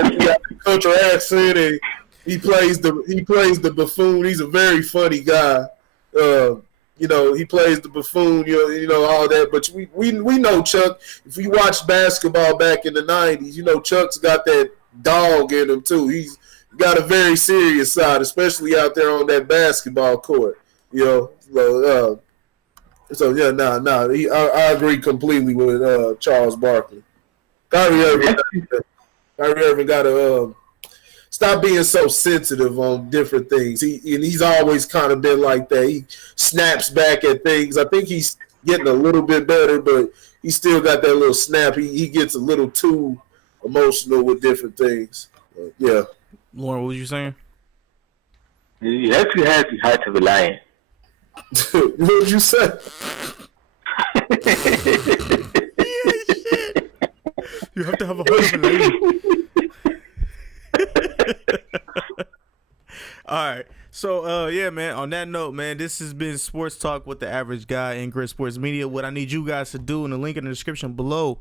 a country accent, and he plays the buffoon. He's a very funny guy. He plays the buffoon, all that. But we know Chuck. If we watched basketball back in the '90s, Chuck's got that dog in him too. He's got a very serious side, especially out there on that basketball court. So yeah, I agree completely with Charles Barkley. Kyrie Irving got to stop being so sensitive on different things. He's always kind of been like that. He snaps back at things. I think he's getting a little bit better, but he still got that little snap. He gets a little too emotional with different things. Yeah. Lauren, what was you saying? You actually had to be lying. What did you say? You have to have a heart of a lady. All right. So, yeah, man, on that note, man, this has been Sports Talk with the Average Guy in Grit Sports Media. What I need you guys to do, in the link in the description below,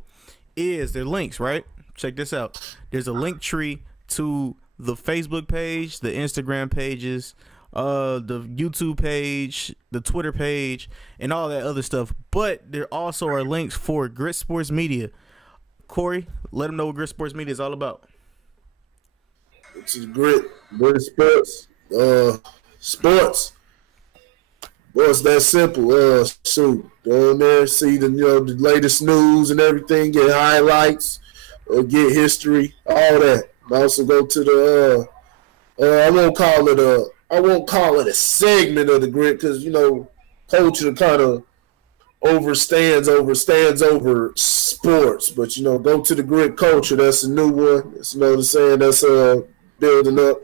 is their links, right? Check this out. There's a link tree to the Facebook page, the Instagram pages, the YouTube page, the Twitter page, and all that other stuff. But there also are links for Grit Sports Media. Corey, let them know what Grit Sports Media is all about. It's Grit Sports. Sports. Well, it's that simple. Shoot, go in there, see the latest news and everything, get highlights, get history, all that. Also go to the I won't call it a segment of the Grit because culture kind of stands over sports, but go to the Grit Culture. That's a new one. It's another saying that's building up,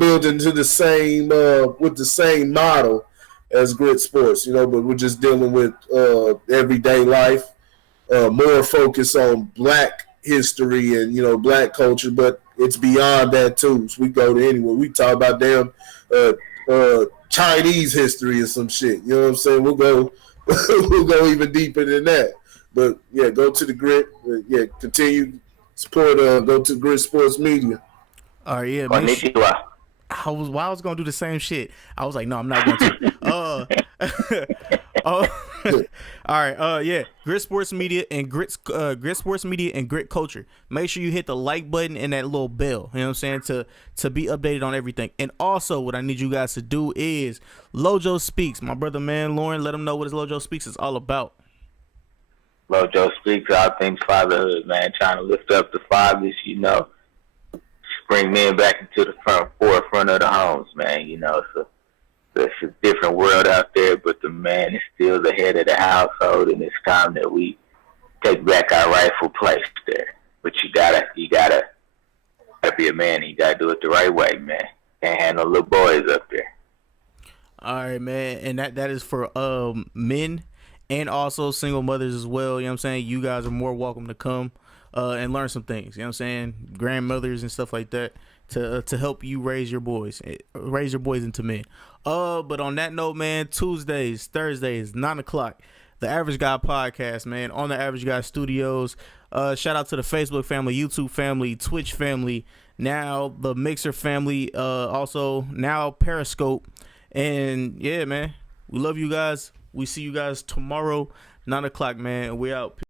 building to the same with the same model as Grit Sports. But we're just dealing with everyday life, more focus on Black history and Black culture, but it's beyond that too. So we go to anywhere. We talk about damn Chinese history or some shit. You know what I'm saying? We'll go even deeper than that. But yeah, go to the Grit. Yeah, continue support. Go to Grit Sports Media. All right, yeah. I was gonna do the same shit. I was like, no, I'm not going to. All right, yeah. Grit Sports Media and Grit Sports Media and Grit Culture. Make sure you hit the like button and that little bell. You know what I'm saying, to be updated on everything. And also, what I need you guys to do is Lojo Speaks. My brother, man, Lauren, let him know what his Lojo Speaks is all about. Lojo Speaks, all things fatherhood, man. Trying to lift up the fathers, bring men back into the forefront of the homes, man. It's a different world out there, but the man is still the head of the household, and it's time that we take back our rightful place there. But you gotta be a man. You gotta do it the right way, man. Can't handle little boys up there. All right, man, and that is for men and also single mothers as well. You know what I'm saying? You guys are more welcome to come and learn some things. You know what I'm saying? Grandmothers and stuff like that to help you raise your boys into men. But on that note, man, Tuesdays, Thursdays, 9:00, the Average Guy podcast, man, on the Average Guy Studios. Shout out to the Facebook family, YouTube family, Twitch family, now the Mixer family, also now Periscope. And yeah, man, we love you guys. We see you guys tomorrow, 9:00, man. We out.